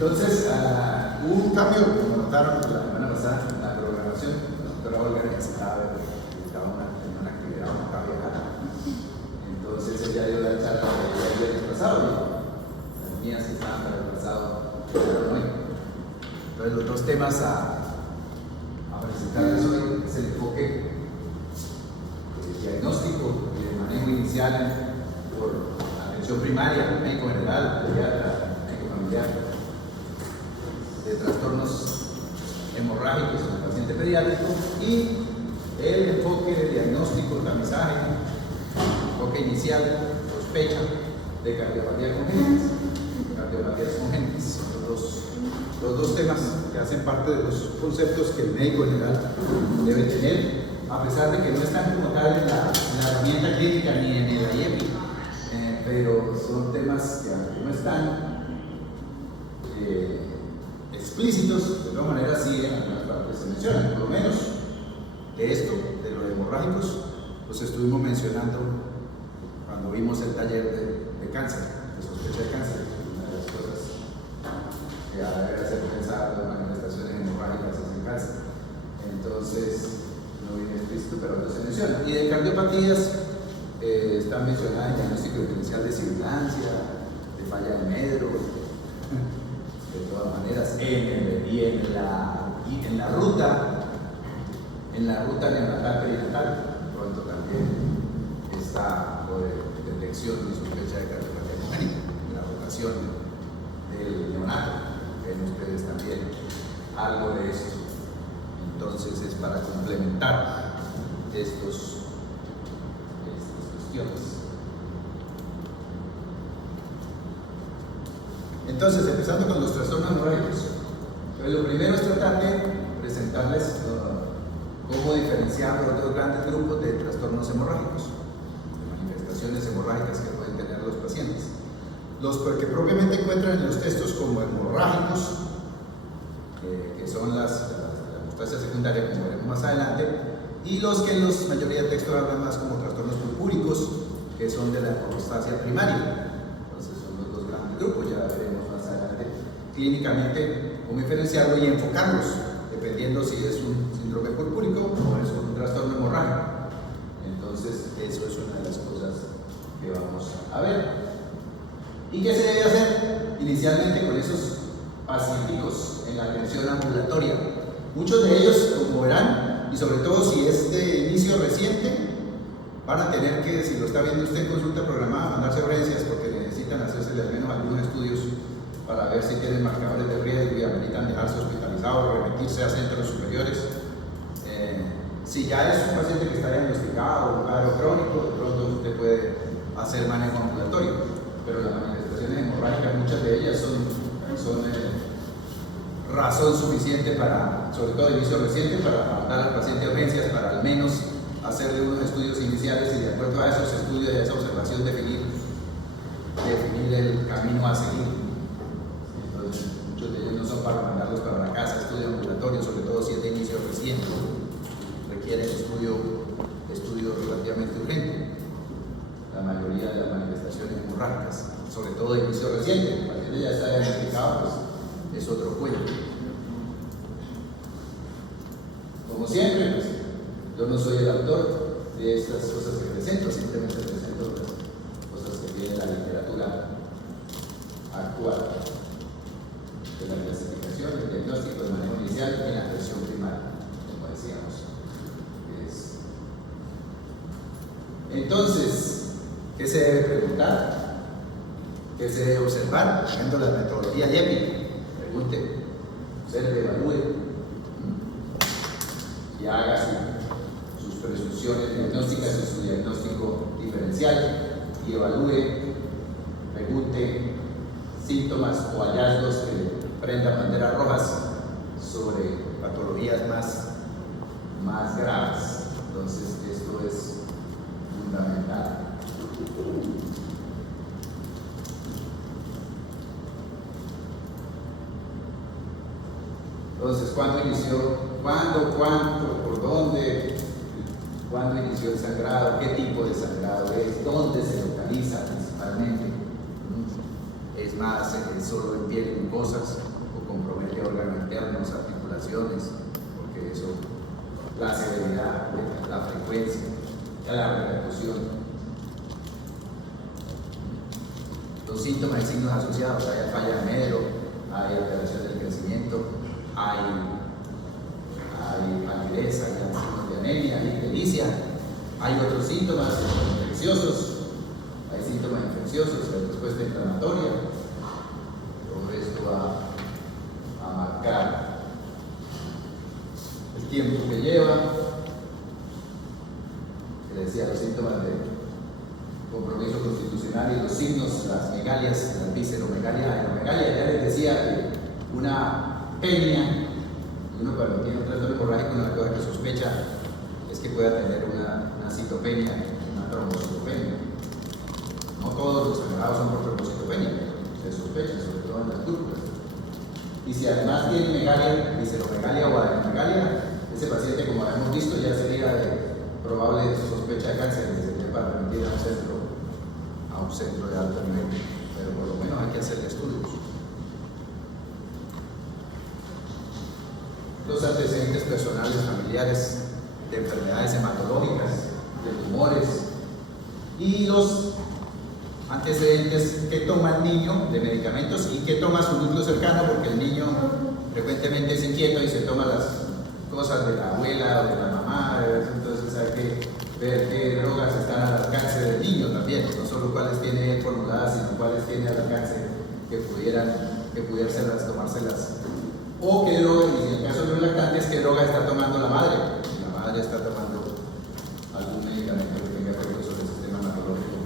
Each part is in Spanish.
Entonces, hubo un cambio, como notaron la semana pasada, en la programación. La doctora Olga necesitaba una actividad, una caminata. Entonces, ella dio la charla el viernes pasado y las mías que estaban para el pasado quedaron hoy. Entonces, los dos temas a presentarles hoy es el enfoque diagnóstico y de manejo inicial por atención primaria, médico general, pediatra, médico familiar, de trastornos hemorrágicos en el paciente pediátrico, y el enfoque de diagnóstico, tamizaje, enfoque inicial, sospecha de cardiopatías congénitas. Los dos temas que hacen parte de los conceptos que el médico general debe tener, a pesar de que no están como tal en la herramienta clínica ni en el IEPI, pero son temas que aunque no están explícitos, de todas maneras sí en algunas partes se mencionan. Por lo menos de esto, de los hemorrágicos, los estuvimos mencionando cuando vimos el taller de cáncer, de sospecha de cáncer. Una de las cosas que debe hacer pensar las manifestaciones hemorrágicas es el cáncer. Entonces, no viene explícito, pero no se menciona. Y de cardiopatías están mencionadas en diagnóstico diferencial de sibilancia, de falla de Medro, de todas maneras, en la ruta neonatal perinatal, pronto también está lo de detección y sospecha de cardiopatía congénita, en la rotación del neonato, ven ustedes también algo de esto. Entonces es para complementar estas cuestiones. Entonces, empezando con los trastornos hemorrágicos. Lo primero es tratar de presentarles cómo diferenciar los dos grandes grupos de trastornos hemorrágicos, de manifestaciones hemorrágicas que pueden tener los pacientes. Los que propiamente encuentran en los textos como hemorrágicos, que son las hemorragias secundarias, como veremos más adelante, y los que en la mayoría de textos hablan más como trastornos purpúricos, que son de la hemorragia primaria. Entonces son los dos grandes grupos, ya veremos más adelante clínicamente cómo diferenciarlo y enfocarlos, dependiendo si es un síndrome purpúrico o es un trastorno hemorrágico. Entonces eso es una de las cosas que vamos a ver. ¿Y qué se debe hacer inicialmente con esos pacientes en la atención ambulatoria? Muchos de ellos, como verán, y sobre todo si es de inicio reciente, van a tener que, si lo está viendo usted en consulta programada, mandarse urgencias porque necesitan hacerse al menos algunos estudios para ver si tienen marcadores de riesgo y ameritan dejarse hospitalizados o remitirse a centros superiores. Si ya es un paciente que está diagnosticado o un cuadro crónico, de pronto usted puede hacer manejo ambulatorio, pero las manifestaciones hemorrágicas, muchas de ellas son razón suficiente para, sobre todo de inicio reciente, para mandar al paciente a urgencias, para al menos hacerle unos estudios iniciales y de acuerdo a esos estudios y a esa observación definir el camino a seguir. Entonces, muchos de ellos no son para mandarlos para la casa, estudio ambulatorio, sobre todo si es de inicio reciente, requiere estudio relativamente urgente. La mayoría de las manifestaciones hemorrágicas, sobre todo de inicio reciente, el paciente ya está diagnosticado, pues es otro cuello. Como siempre, pues, yo no soy el autor de estas cosas que presento, simplemente presento las cosas que viene la literatura actual de la clasificación, el diagnóstico, el manejo inicial y la atención primaria, como decíamos. Entonces, ¿qué se debe preguntar? ¿Qué se debe observar? Viendo la metodología IEPI, pregunte, usted le evalúe y haga sus presunciones diagnósticas y su diagnóstico diferencial y evalúe, pregunte síntomas o hallazgos que prendan banderas rojas sobre patologías más graves. Entonces, esto es fundamental. Entonces, ¿cuándo inició? ¿Cuándo? ¿Cuánto? ¿Por dónde? ¿Cuándo inició el sangrado? ¿Qué tipo de sangrado es? ¿Dónde se localiza principalmente? Es más solo en piel y mucosas, o compromete órganos internos, articulaciones, porque eso, la severidad, la frecuencia, la repercusión. Los síntomas y signos asociados: hay falla de medro, hay alteración del crecimiento, hay palidez, hay signos de anemia, hay ictericia, hay otros síntomas infecciosos, hay síntomas infecciosos, hay respuesta inflamatoria. Todo esto va a marcar el tiempo que lleva. Que decía, los síntomas de compromiso constitucional y los signos, las megalias, las visceromegalias, aeromegalia. Ya les decía que una penia, uno cuando tiene un trastorno hemorrágico, una cosa que sospecha es que pueda tener una citopenia, una trombocitopenia. No todos los sangrados son por trombocitopenia, se sospecha, sobre todo en las púrpuras. Y si además tiene megalia, visceromegalia o aeromegalia, ese paciente, como hemos visto, ya sería de probable sospecha de cáncer, que sería para remitir a un centro de alto nivel, pero por lo menos hay que hacer estudios. Los antecedentes personales, familiares, de enfermedades hematológicas, de tumores, y los antecedentes que toma el niño de medicamentos y que toma su núcleo cercano, porque el niño frecuentemente es inquieto y se toma las cosas de la abuela o de la mamá, entonces hay que ver qué drogas están al alcance del niño también, no solo cuáles tiene él formuladas, sino cuáles tiene al alcance que pudieran tomárselas, o qué droga, y en el caso de los lactantes, qué droga está tomando la madre. Si la madre está tomando algún medicamento que tenga efecto sobre el sistema hematológico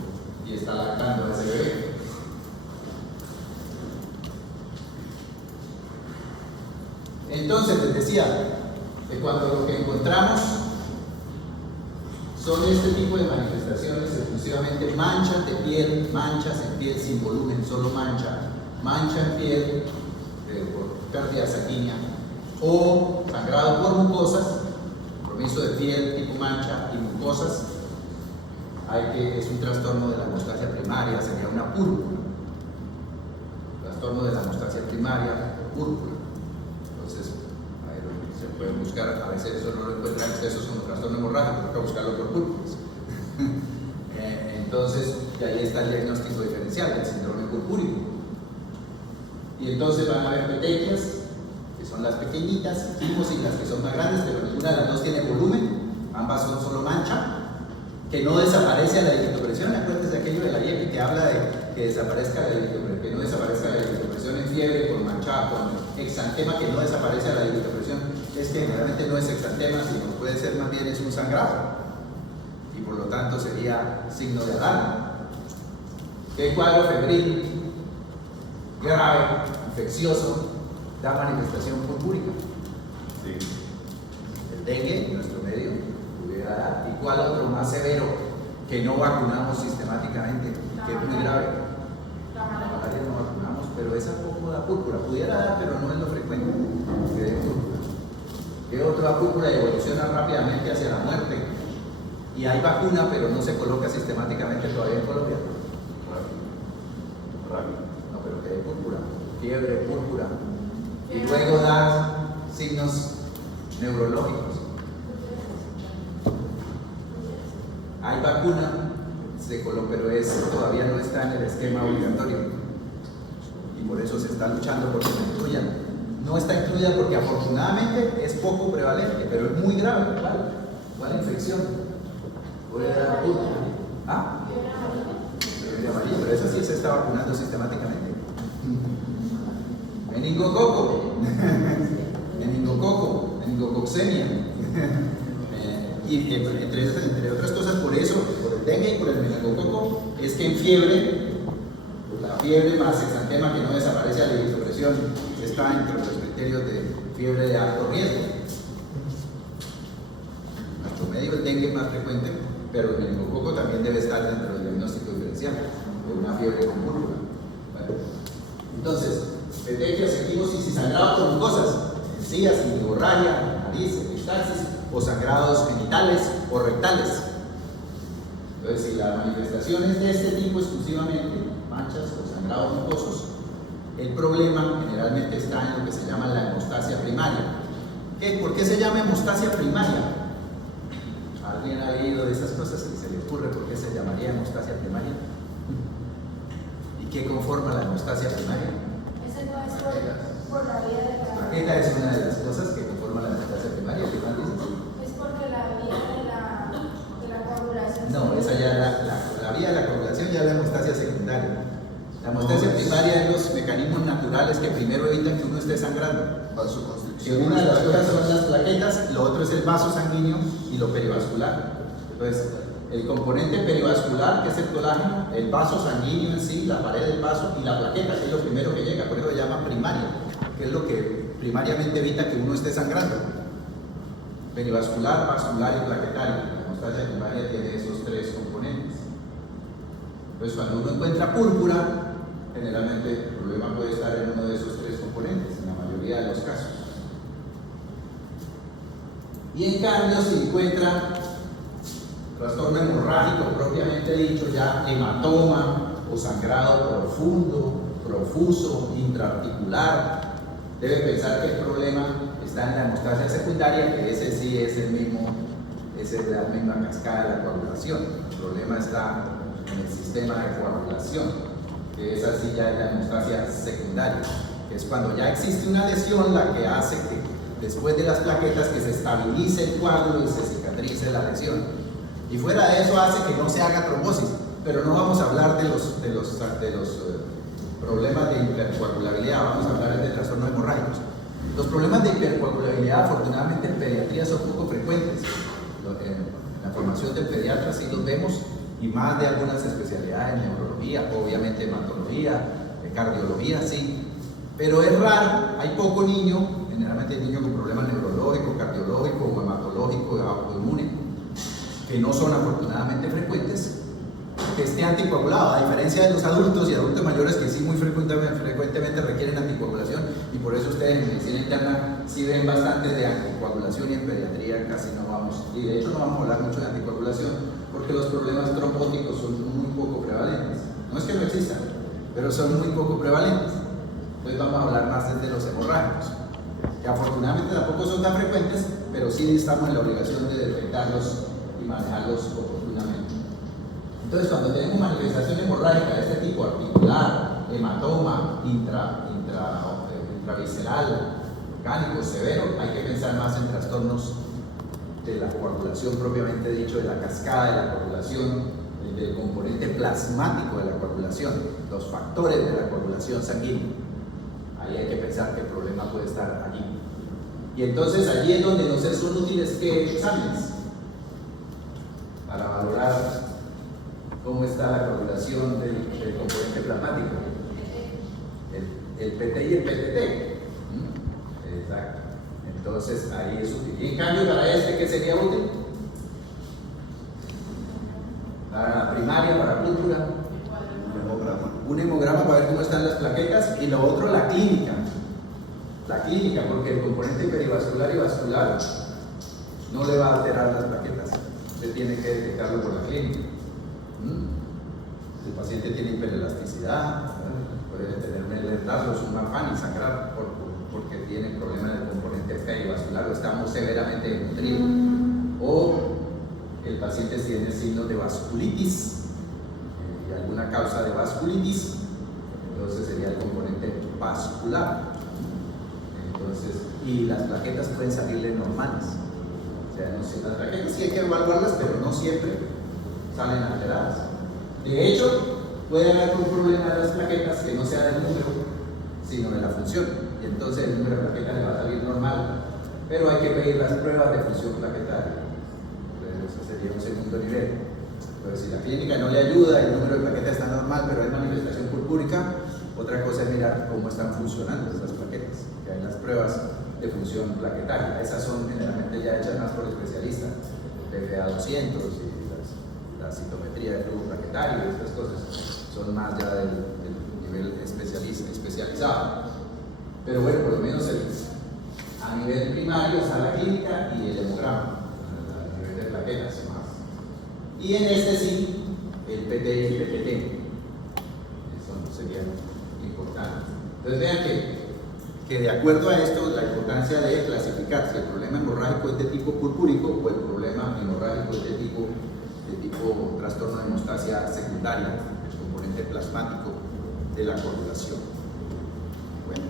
y está lactando a ese bebé. Entonces les decía que cuando lo que encontramos son este tipo de manifestaciones, exclusivamente manchas de piel, manchas en piel sin volumen, solo mancha en piel por pérdida sanguínea, o sangrado por mucosas, compromiso de piel tipo mancha y mucosas, es un trastorno de la hemostasia primaria, sería una púrpura. Trastorno de la hemostasia primaria, púrpura. Entonces, se pueden buscar, a veces eso no lo encuentran excesos como trastorno hemorrágico, hay que buscarlo por púrpuras. Entonces, y ahí está el diagnóstico diferencial, el síndrome purpúrico. Y entonces van a haber petequias, que son las pequeñitas, y las que son más grandes, pero ninguna de las dos tiene volumen, ambas son solo mancha, que no desaparece a la digitopresión. Acuérdense de aquello de la IEPI que habla de que desaparezca la digitopresión, que no desaparezca la digitopresión en fiebre, con manchada, con exantema, que no desaparece a la digitopresión. Es que generalmente no es exantema, sino puede ser más bien es un sangrado, y por lo tanto sería signo de alarma. ¿Qué cuadro febril grave, infeccioso, da manifestación purpúrica? Sí. El dengue, en nuestro medio, pudiera dar. ¿Y cuál otro más severo que no vacunamos sistemáticamente, que es muy grave? La malaria no vacunamos, pero esa poco da púrpura. Pudiera dar, pero no es lo frecuente que dé púrpura. ¿Qué otro da púrpura y evoluciona rápidamente hacia la muerte? Y hay vacuna, pero no se coloca sistemáticamente todavía en Colombia. No, pero que de púrpura, fiebre, púrpura. Y luego da signos neurológicos. Hay vacuna, pero todavía no está en el esquema obligatorio. Y por eso se está luchando porque la incluyan. No está incluida porque afortunadamente es poco prevalente, pero es muy grave. ¿Cuál infección? Puede dar púrpura. ¿Ah? Fiebre amarilla, pero esa sí se está vacunando sistemáticamente. Meningococo, meningococcemia. Y entre otras cosas, por eso, por el dengue y por el meningococo, es que en fiebre, la fiebre más exantema que no desaparece a la digitopresión está entre los criterios de fiebre de alto riesgo. En nuestro medio el dengue es más frecuente, pero el meningococo también debe estar dentro del diagnóstico diferencial de una fiebre con púrpura. Bueno, entonces, petequias, equimosis y sangrado por mucosas, encías, intiborragia, nariz, epistaxis, o sangrados genitales o rectales. Entonces, si la manifestación es de este tipo exclusivamente, manchas o sangrados mucosos, El problema generalmente está en lo que se llama la hemostasia primaria. ¿Por qué se llama hemostasia primaria? ¿Alguien ha leído de esas cosas que se le ocurre por qué se llamaría hemostasia primaria? ¿Y qué conforma la hemostasia primaria? Ese no es por la vía de la... Plaqueta es una de las cosas que conforma la hemostasia primaria. ¿Qué más dices? Es porque la vía de la coagulación... No, esa ya la vía de la coagulación ya es la hemostasia secundaria. La hemostasia primaria es los mecanismos naturales que primero evitan que uno esté sangrando. Que una de las cosas son las plaquetas, lo otro es el vaso sanguíneo y lo perivascular. Entonces, el componente perivascular, que es el colágeno, el vaso sanguíneo en sí, la pared del vaso y la plaqueta, que es lo primero que llega, por eso se llama primaria, que es lo que primariamente evita que uno esté sangrando. Perivascular, vascular y plaquetario. La hemostasia primaria tiene esos tres componentes. Entonces, cuando uno encuentra púrpura, generalmente el problema puede estar en uno de esos tres componentes, en la mayoría de los casos. Y en cambio, si encuentra trastorno hemorrágico propiamente dicho, ya hematoma o sangrado profundo, profuso, intraarticular, debe pensar que el problema está en la hemostasia secundaria, que ese sí es el mismo, esa es la misma cascada de la coagulación. El problema está en el sistema de coagulación, que esa sí ya es la hemostasia secundaria, que es cuando ya existe una lesión la que hace que después de las plaquetas que se estabilice el coágulo y se cicatrice la lesión. Y fuera de eso hace que no se haga trombosis, pero no vamos a hablar de los problemas de hipercoagulabilidad, vamos a hablar de trastornos hemorrágicos. Los problemas de hipercoagulabilidad, afortunadamente en pediatría son poco frecuentes. En la formación del pediatra sí los vemos, y más de algunas especialidades, neurología, obviamente hematología, cardiología, sí. Pero es raro, hay poco niño, generalmente niños con problemas neurológicos, cardiológicos o hematológicos, autoinmunes, que no son afortunadamente frecuentes, que esté anticoagulado, a diferencia de los adultos y adultos mayores que sí muy frecuentemente requieren anticoagulación, y por eso ustedes en medicina interna sí ven bastante de anticoagulación, y en pediatría casi no vamos, y de hecho no vamos a hablar mucho de anticoagulación porque los problemas trombóticos son muy poco prevalentes. No es que no existan, pero son muy poco prevalentes. Entonces vamos a hablar más de los hemorrágicos, que afortunadamente tampoco son tan frecuentes, pero sí estamos en la obligación de detectarlos y manejarlos oportunamente. Entonces, cuando tenemos manifestación hemorrágica de este tipo, articular, hematoma, intravisceral, orgánico, severo, hay que pensar más en trastornos de la coagulación propiamente dicho, de la cascada de la coagulación, del componente plasmático de la coagulación, los factores de la coagulación sanguínea. Ahí hay que pensar que el problema puede estar allí. Y entonces allí es donde nos son útiles ¿qué exámenes? Para valorar cómo está la coagulación del componente plasmático. El PT y el PTT. Exacto. Entonces ahí es útil. Y en cambio para ¿qué sería útil? Para la primaria, para púrpura. Un hemograma para ver cómo están las plaquetas, y lo otro la clínica. La clínica, porque el componente perivascular y vascular no le va a alterar las plaquetas. Usted tiene que detectarlo por la clínica. Si el paciente tiene hiperelasticidad, puede tener melentarlos, un marfan y sangrar porque tiene problemas del componente perivascular o está muy severamente desnutrido. O el paciente tiene signos de vasculitis y alguna causa de vasculitis, entonces sería el componente vascular. Entonces, y las plaquetas pueden salirle normales. O sea, no sé, las plaquetas sí hay que evaluarlas, pero no siempre salen alteradas. De hecho, puede haber un problema de las plaquetas que no sea del número, sino de la función. Y entonces el número de plaquetas le va a salir normal, pero hay que pedir las pruebas de función plaquetaria. Entonces, eso sería un segundo nivel. Pero si la clínica no le ayuda, el número de plaquetas está normal, pero hay manifestación purpúrica, otra cosa es mirar cómo están funcionando esas plaquetas, que hay las pruebas de función plaquetaria. Esas son generalmente ya hechas más por especialistas, PFA 200 y la citometría de flujo plaquetario, estas cosas son más ya del nivel especializado. Pero bueno, por lo menos a nivel primario está la clínica y el hemograma, a nivel de plaquetas más. Y en este sí, el PT y el PPT, eso sería importante. Entonces vean que de acuerdo a esto, la importancia de clasificar si el problema hemorrágico es de tipo purpúrico o el problema hemorrágico es de tipo trastorno de hemostasia secundaria, el componente plasmático de la coagulación. Bueno,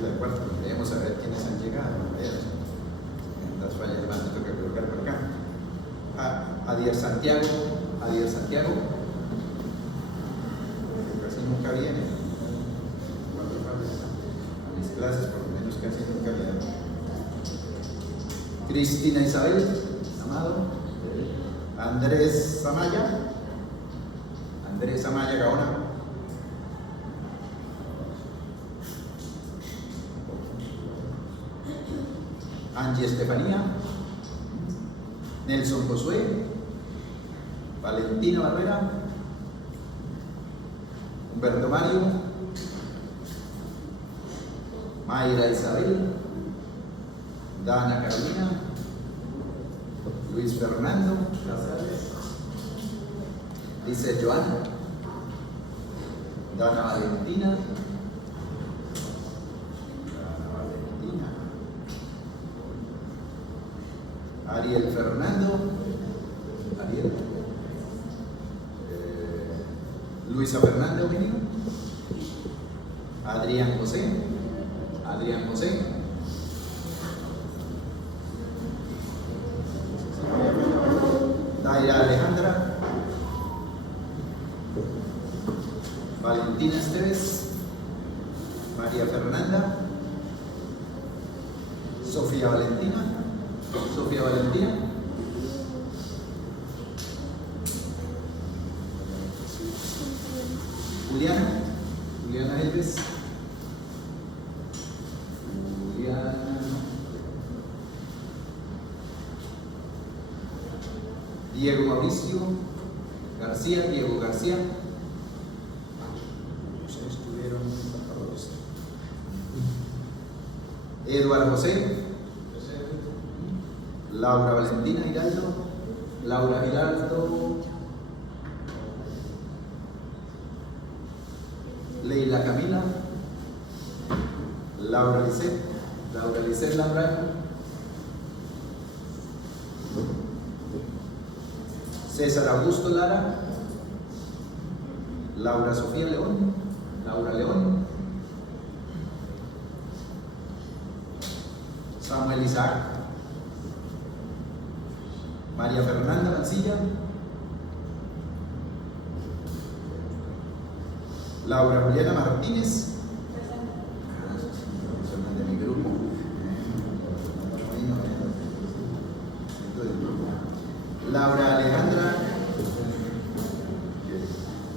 de acuerdo, debemos saber quiénes han llegado. Mientras fallas más, me toca colocar por acá. Adier Santiago, que casi nunca viene. Cuando a mis clases, por lo menos casi nunca viene. Cristina Isabel, Amado. Andrés Amaya Gaona. Angie Estefanía, Nelson Josué, Valentina Barrera, Humberto Mario, Mayra Isabel, Dana Carolina, Luis Fernando, dice Joana, Dana Valentina, Ariel Fernando, Luisa Fernanda Eugenio, Adrián José, Daira Alejandra, Valentina Esteves, María Fernanda, Sofía Valentina, Juliana Elves, Diego Mauricio García, ustedes estuvieron todos. Eduardo José, Laura Valentina Giraldo, Leila Camila, Laura Lisset Lambrano, César Augusto Lara, Laura Sofía León, Samuel Isaac, María Fernanda Mancilla, Laura Juliana Martínez, de mi grupo, Laura Alejandra,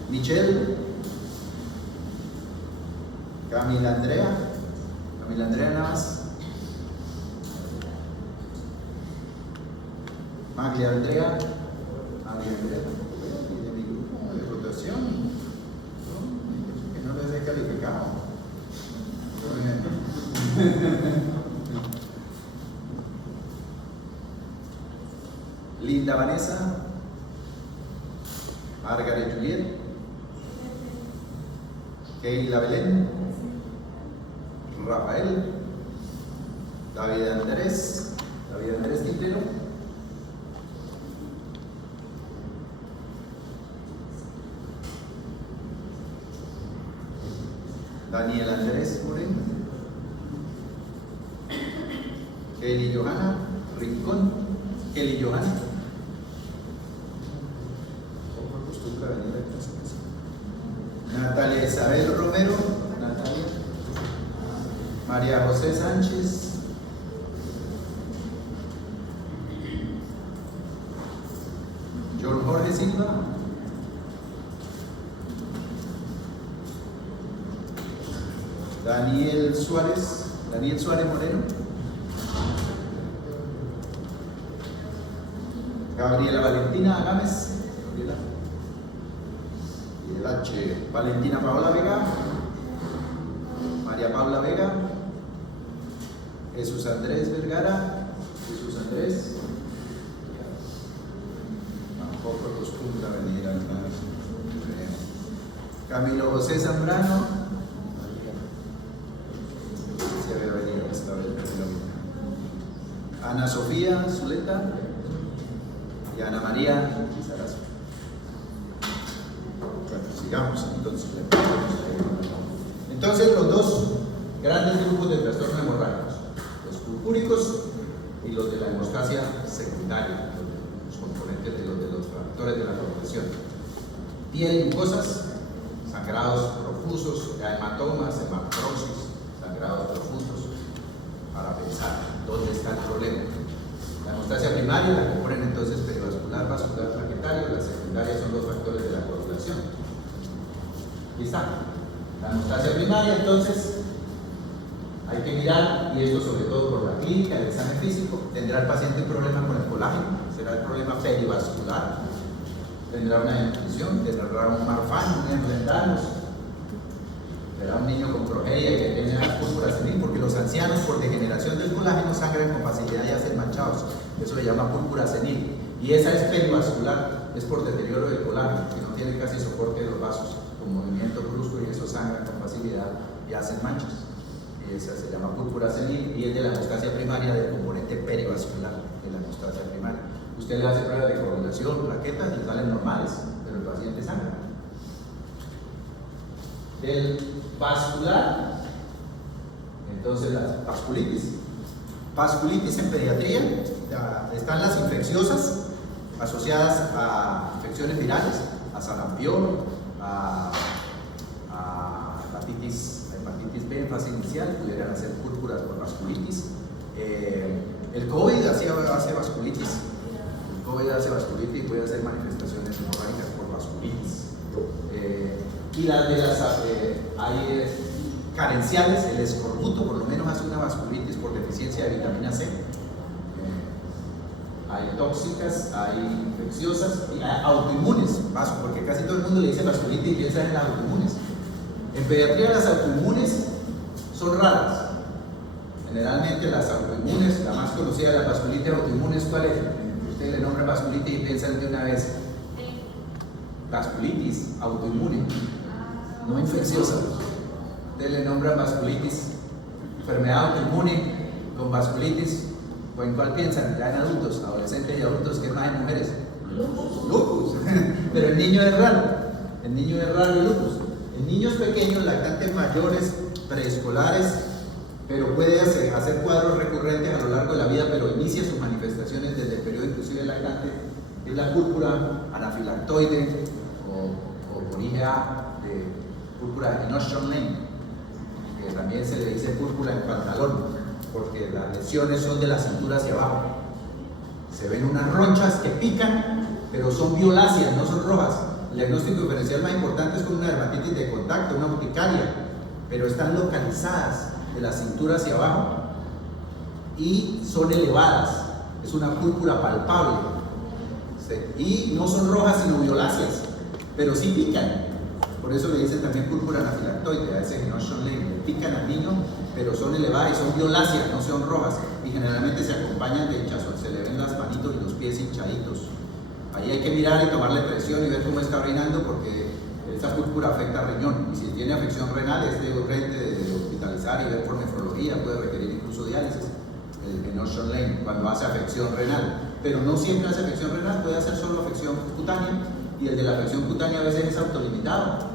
Michelle, Camila Andrea Navas, Maglia Andrea, de mi grupo de rotación, que no les he calificado. Linda Vanessa, Margaret Juliet, Keila Belén, Rafael, David Andrés Quintero, Daniel Andrés Moreno, Kelly Johanna Rincón, poco acostumbra venir a casa. Natalia Isabel Romero, María José Sánchez, John Jorge Silva, Daniel Suárez Moreno, Gabriela Valentina Gámez, y el H, Valentina Paola Vega, María Paula Vega, Jesús Andrés Vergara, tampoco acostumbra venir al caso. Camilo José Zambrano, Ana Sofía Zuleta y Ana María Lizarazo. Bueno, sigamos entonces. Entonces, los dos grandes grupos de trastornos hemorrágicos, los purpúricos y los de la hemostasia secundaria, los componentes de los factores de la coagulación. Piel, mucosas, sangrados profusos, hematomas, hematosis, sangrados profundos, para pensar dónde está el problema. La hemostasia primaria la componen entonces perivascular, vascular, plaquetario, las secundarias son los factores de la coagulación. Aquí está. La hemostasia primaria, entonces, hay que mirar, y esto sobre todo por la clínica, el examen físico. ¿Tendrá el paciente un problema con el colágeno? ¿Será el problema perivascular? ¿Tendrá una desnutrición? ¿Tendrá un marfan, un enredanos? ¿Será un niño con progeria y que tiene la púrpura senil? Porque los ancianos, por degeneración del colágeno, sangran con facilidad y hacen manchados. Eso le llama púrpura senil. Y esa es perivascular, es por deterioro del colágeno, que no tiene casi soporte de los vasos, con movimiento brusco, y eso sangran con facilidad y hacen manchas. Esa se llama púrpura senil y es de la hemostasia primaria, del componente perivascular de la hemostasia primaria. Usted le hace pruebas de coagulación, plaquetas y salen normales, pero el paciente sangra. Del vascular, entonces las vasculitis. Vasculitis en pediatría, están las infecciosas asociadas a infecciones virales, a sarampión, a hepatitis B en fase inicial, pudieran hacer púrpuras por vasculitis. El COVID hace vasculitis. El COVID hace vasculitis y puede hacer manifestaciones hemorrágicas por vasculitis. Y las de las hay carenciales, el escorbuto por lo menos hace una vasculitis por deficiencia de vitamina C. Hay tóxicas, hay infecciosas y hay autoinmunes, porque casi todo el mundo le dice vasculitis y piensa en las autoinmunes. En pediatría las autoinmunes son raras. Generalmente las autoinmunes, la más conocida de las vasculitis autoinmunes, ¿cuál es? Usted le nombra vasculitis y piensan de una vez vasculitis autoinmune, no infecciosa. Usted le nombra vasculitis, enfermedad autoinmune con vasculitis, ¿o en cuál piensan? Ya en adultos, adolescentes y adultos, ¿qué más en mujeres? Lupus. Pero el niño es raro. El niño es raro el lupus. En niños pequeños, lactantes mayores, preescolares, pero puede hacer cuadros recurrentes a lo largo de la vida, pero inicia sus manifestaciones desde el periodo inclusive lactante, es la púrpura anafilactoide o por IgA de púrpura Inotion Lane, que también se le dice púrpura en pantalón, porque las lesiones son de la cintura hacia abajo. Se ven unas ronchas que pican, pero son violáceas, no son rojas. El diagnóstico diferencial más importante es con una dermatitis de contacto, una urticaria, pero están localizadas de la cintura hacia abajo y son elevadas. Es una púrpura palpable. Y no son rojas sino violáceas, pero sí pican. Por eso le dicen también púrpura anafilactoide, a ese Inotion Lane. Pican al niño, pero son elevadas y son violáceas, no son rojas. Y generalmente se acompañan de hinchazón, se le ven las manitos y los pies hinchaditos. Ahí hay que mirar y tomarle presión y ver cómo está orinando, porque esa púrpura afecta al riñón. Y si tiene afección renal, es de urgente de hospitalizar y ver por nefrología, puede requerir incluso diálisis. El Inotion Lane, cuando hace afección renal. Pero no siempre hace afección renal, puede hacer solo afección cutánea. Y el de la afección cutánea a veces es autolimitado.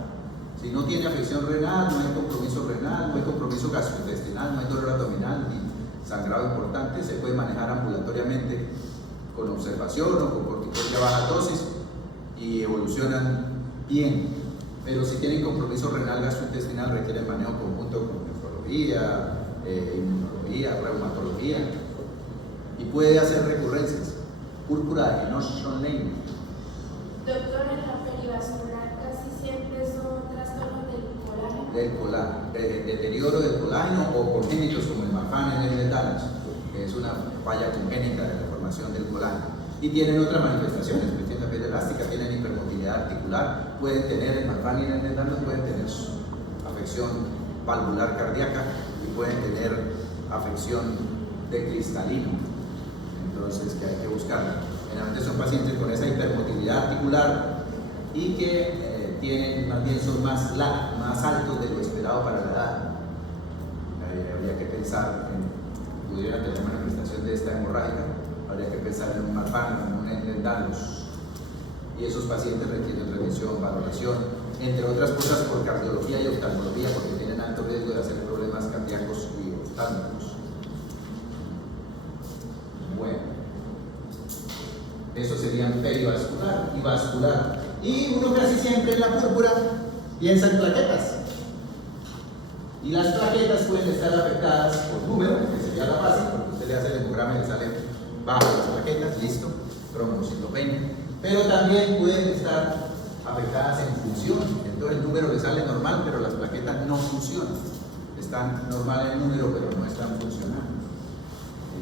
Si no tiene afección renal, no hay compromiso renal, no hay compromiso gastrointestinal, no hay dolor abdominal ni sangrado importante, se puede manejar ambulatoriamente con observación o con corticoide a baja dosis y evolucionan bien. Pero si tienen compromiso renal gastrointestinal, requieren manejo conjunto con nefrología, inmunología, reumatología, y puede hacer recurrencias. Púrpura de Inotion Lane. Doctor, en la perivascular casi siempre son trastornos del colágeno. Deterioro del colágeno o congénitos como el marfan en el Dallas, que es una falla congénita de la formación del colágeno. Y tienen otras manifestaciones, tienen la piel elástica, tienen hipermovilidad articular, pueden tener el marfan y el Dallas, pueden tener afección valvular cardíaca y pueden tener afección de cristalino. Entonces, que hay que buscar. Generalmente son pacientes con esa hipermotilidad articular y que tienen, más bien son más altos de lo esperado para la edad. Habría que pensar en pudieran tener manifestación de esta hemorrágica, habría que pensar en un marfano, en un endometriosis. Y esos pacientes requieren revisión, valoración, entre otras cosas por cardiología y oftalmología, porque tienen alto riesgo de hacer problemas cardíacos y oftálmicos. Bueno, eso sería perivascular y vascular. Y uno casi siempre en la púrpura piensa en plaquetas. Y las plaquetas pueden estar afectadas por número, que sería la fácil, porque usted le hace el hemograma y le sale bajo las plaquetas, listo, trombocitopenia. Pero también pueden estar afectadas en función. Entonces el número le sale normal, pero las plaquetas no funcionan. Están normal el número, pero no están funcionando.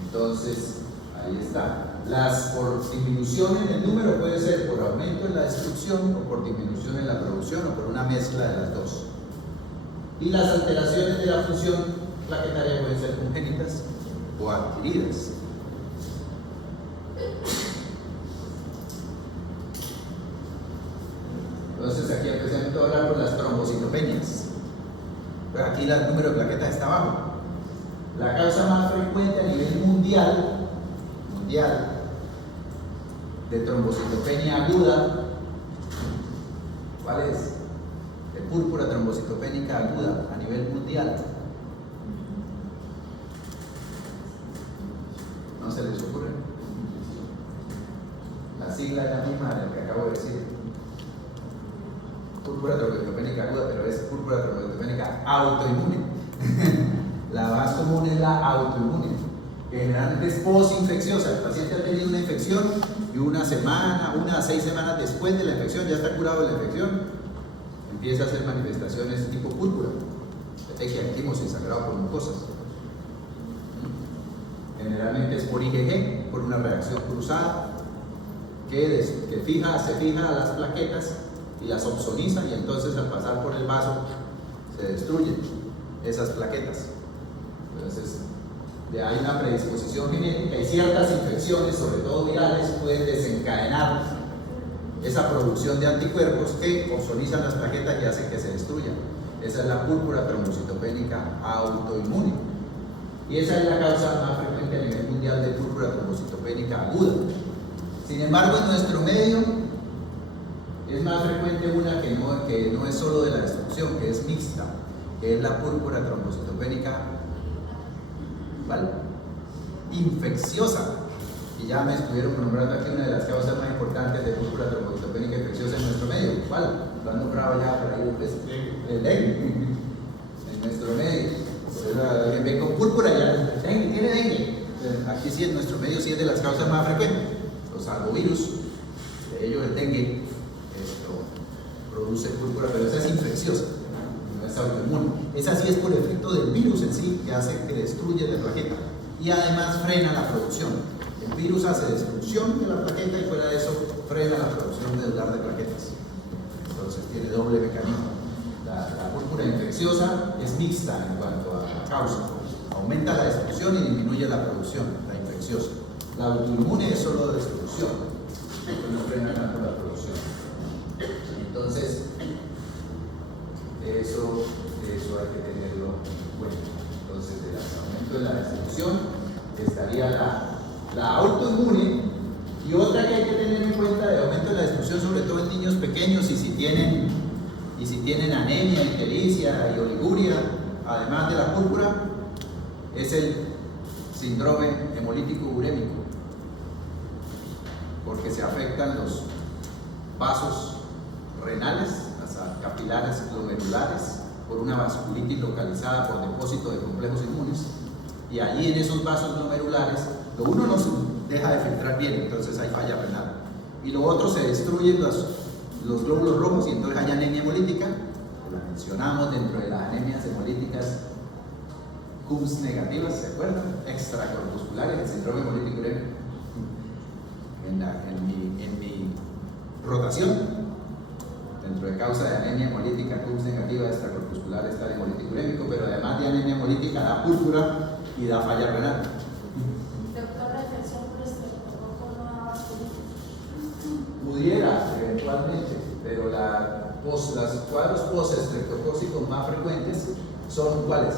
Entonces, ahí está. Por disminución en el número puede ser por aumento en la destrucción o por disminución en la producción o por una mezcla de las dos. Y las alteraciones de la función plaquetaria pueden ser congénitas o adquiridas. Entonces aquí empecemos a hablar con las trombocitopenias. Pero aquí el número de plaquetas está bajo. La causa más frecuente a nivel mundial de trombocitopenia aguda, ¿cuál es? De púrpura trombocitopénica aguda a nivel mundial. ¿No se les ocurre? La sigla es la misma de la que acabo de decir. Púrpura trombocitopénica aguda, pero es púrpura trombocitopénica autoinmune. La más común es la autoinmune, que generalmente es posinfecciosa. El paciente ha tenido una infección y una a 6 semanas después de la infección, ya está curado de la infección, empieza a hacer manifestaciones tipo púrpura, petechia, equimosis, sangrado por mucosas. Generalmente es por IgG, por una reacción cruzada que se fija a las plaquetas y las opsoniza, y entonces al pasar por el vaso se destruyen esas plaquetas. Entonces, hay una predisposición genética y ciertas infecciones, sobre todo virales, pueden desencadenar esa producción de anticuerpos que opsonizan las plaquetas y hacen que se destruyan. Esa es la púrpura trombocitopénica autoinmune. Y esa es la causa más frecuente a nivel mundial de púrpura trombocitopénica aguda. Sin embargo, en nuestro medio es más frecuente una que no es solo de la destrucción, que es mixta, que es la púrpura trombocitopénica, ¿vale?, infecciosa. Y ya me estuvieron nombrando aquí una de las causas más importantes de púrpura trombocitopénica infecciosa en nuestro medio. ¿Cuál? Lo han nombrado ya por ahí, pues, el dengue. En nuestro medio. Alguien ve con púrpura ya, dengue, tiene dengue. Aquí sí, en nuestro medio sí es de las causas más frecuentes. Los arbovirus, de ellos el dengue, produce púrpura, pero esa es infecciosa, no es autoinmune. Esa sí es por efecto del virus en sí, que hace que destruye la plaqueta y además frena la producción. El virus hace destrucción de la plaqueta y fuera de eso frena la producción medular de plaquetas. Entonces tiene doble mecanismo. La púrpura infecciosa es mixta en cuanto a la causa. Aumenta la destrucción y disminuye la producción, la infecciosa. La autoinmune es solo destrucción, no frena tanto la producción. Entonces, eso hay que tenerlo en cuenta. Entonces, el aumento de la destrucción estaría la autoinmune, y otra que hay que tener en cuenta de aumento de la destrucción, sobre todo en niños pequeños, y si tienen anemia, ictericia y oliguria, además de la púrpura, es el síndrome hemolítico urémico, porque se afectan los vasos renales, las capilares glomerulares, por una vasculitis localizada por depósito de complejos inmunes, y allí en esos vasos glomerulares lo uno no se deja de filtrar bien, entonces hay falla renal, y lo otro se destruyen los glóbulos rojos y entonces hay anemia hemolítica, que la mencionamos dentro de las anemias hemolíticas CUMS negativas, ¿se acuerdan? Extracorpusculares, el síndrome hemolítico urémico. En mi rotación, dentro de causa de anemia hemolítica CUMS negativa extracorpuscular está el hemolítico urémico, pero además de anemia hemolítica da púrpura y da falla renal. Doctor, la infección por estreptococo no da vasculitis. Pudiera, eventualmente, pero los cuadros postestreptocócicos más frecuentes son ¿cuáles?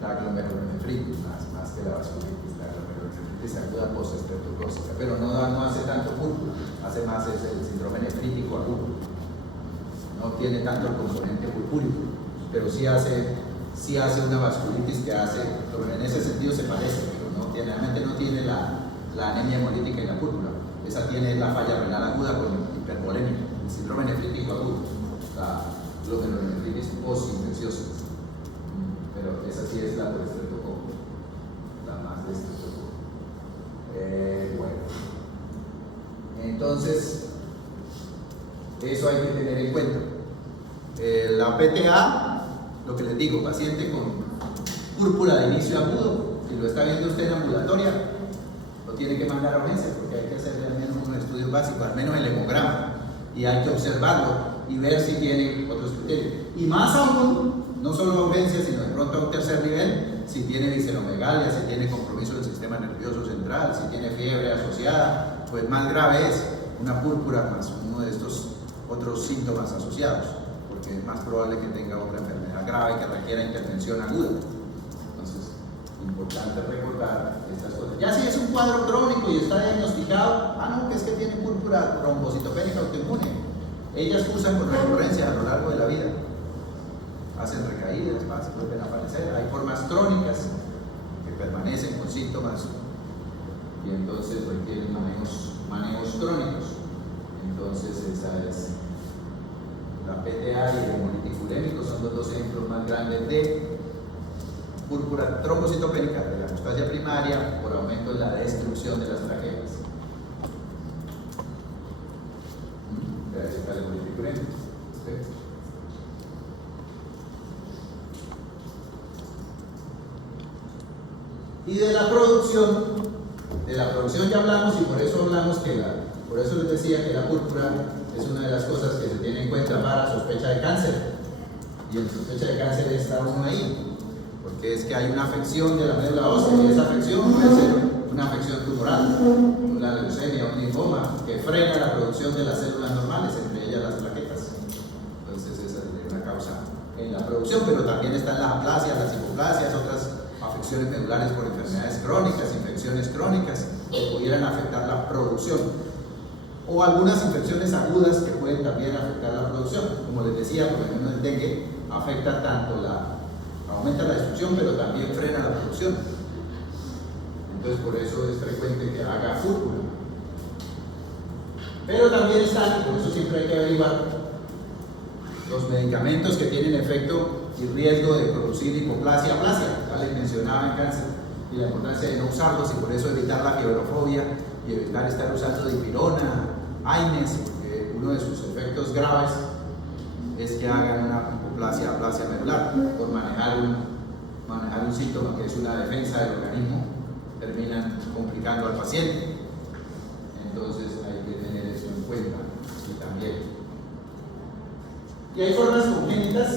la glomerulonefritis, más que la vasculitis. La glomerulonefritis aguda postestreptocócica, pero no hace tanto púrpura, hace más es el síndrome nefrítico agudo. No tiene tanto el componente purpúrico, pero sí hace una vasculitis que hace, en ese sentido se parece, pero realmente no tiene la anemia hemolítica y la púrpura. Esa tiene la falla renal aguda con hipervolemia, el síndrome nefrítico agudo, la glomerulonefritis postinfecciosa. Pero esa sí es la por estreptococo, la más de estreptococo. Bueno, entonces eso hay que tener en cuenta. La PTA, lo que les digo, paciente con púrpura de inicio agudo, si lo está viendo usted en ambulatoria, lo tiene que mandar a urgencia porque hay que hacerle al menos unos estudios básicos, al menos el hemograma, y hay que observarlo y ver si tiene otros criterios. Y más aún, no solo a urgencia, sino de pronto a un tercer nivel, si tiene visceromegalia, si tiene compromiso del sistema nervioso central, si tiene fiebre asociada, pues más grave es una púrpura más uno de estos otros síntomas asociados, porque es más probable que tenga otra enfermedad grave que requiera intervención aguda. Entonces, importante recordar estas cosas. Ya si es un cuadro crónico y está diagnosticado, no, que es que tiene púrpura trombocitopénica autoinmune. Ellas usan con recurrencia a lo largo de la vida. Hacen recaídas, vuelven a aparecer. Hay formas crónicas que permanecen con síntomas y entonces requieren manejos crónicos. Entonces esa es la PTA y el hemolítico urémico, son los dos ejemplos más grandes de púrpura trombocitopénica de la hemostasia primaria por aumento de la destrucción de las traqueas. Ahí está el hemolítico urémico. ¿Sí? Y de la producción ya hablamos, y por eso hablamos por eso les decía que la púrpura es una de las cosas que se tiene en cuenta para sospecha de cáncer. Y en sospecha de cáncer está uno ahí, porque es que hay una afección de la médula ósea, y esa afección puede ser una afección tumoral, una leucemia, un linfoma, que frena la producción de las células normales, entre ellas las plaquetas. Entonces esa es una causa en la producción, pero también están las aplasias, las hipoplasias, otras afecciones medulares por enfermedades crónicas, infecciones crónicas que pudieran afectar la producción, o algunas infecciones agudas que pueden también afectar la producción. Como les decía, por ejemplo el dengue afecta aumenta la destrucción, pero también frena la producción. Entonces por eso es frecuente que haga púrpura. Pero también están, y por eso siempre hay que averiguar, los medicamentos que tienen efecto y riesgo de producir hipoplasia, aplasia. Ya les mencionaba en cáncer, y la importancia de no usarlos, y por eso evitar la fiebrofobia y evitar estar usando dipirona, AINES, porque uno de sus efectos graves es que hagan una hipoplasia, aplasia medular, por manejar un síntoma que es una defensa del organismo, terminan complicando al paciente. Entonces hay que tener eso en cuenta y también. Y hay formas congénitas.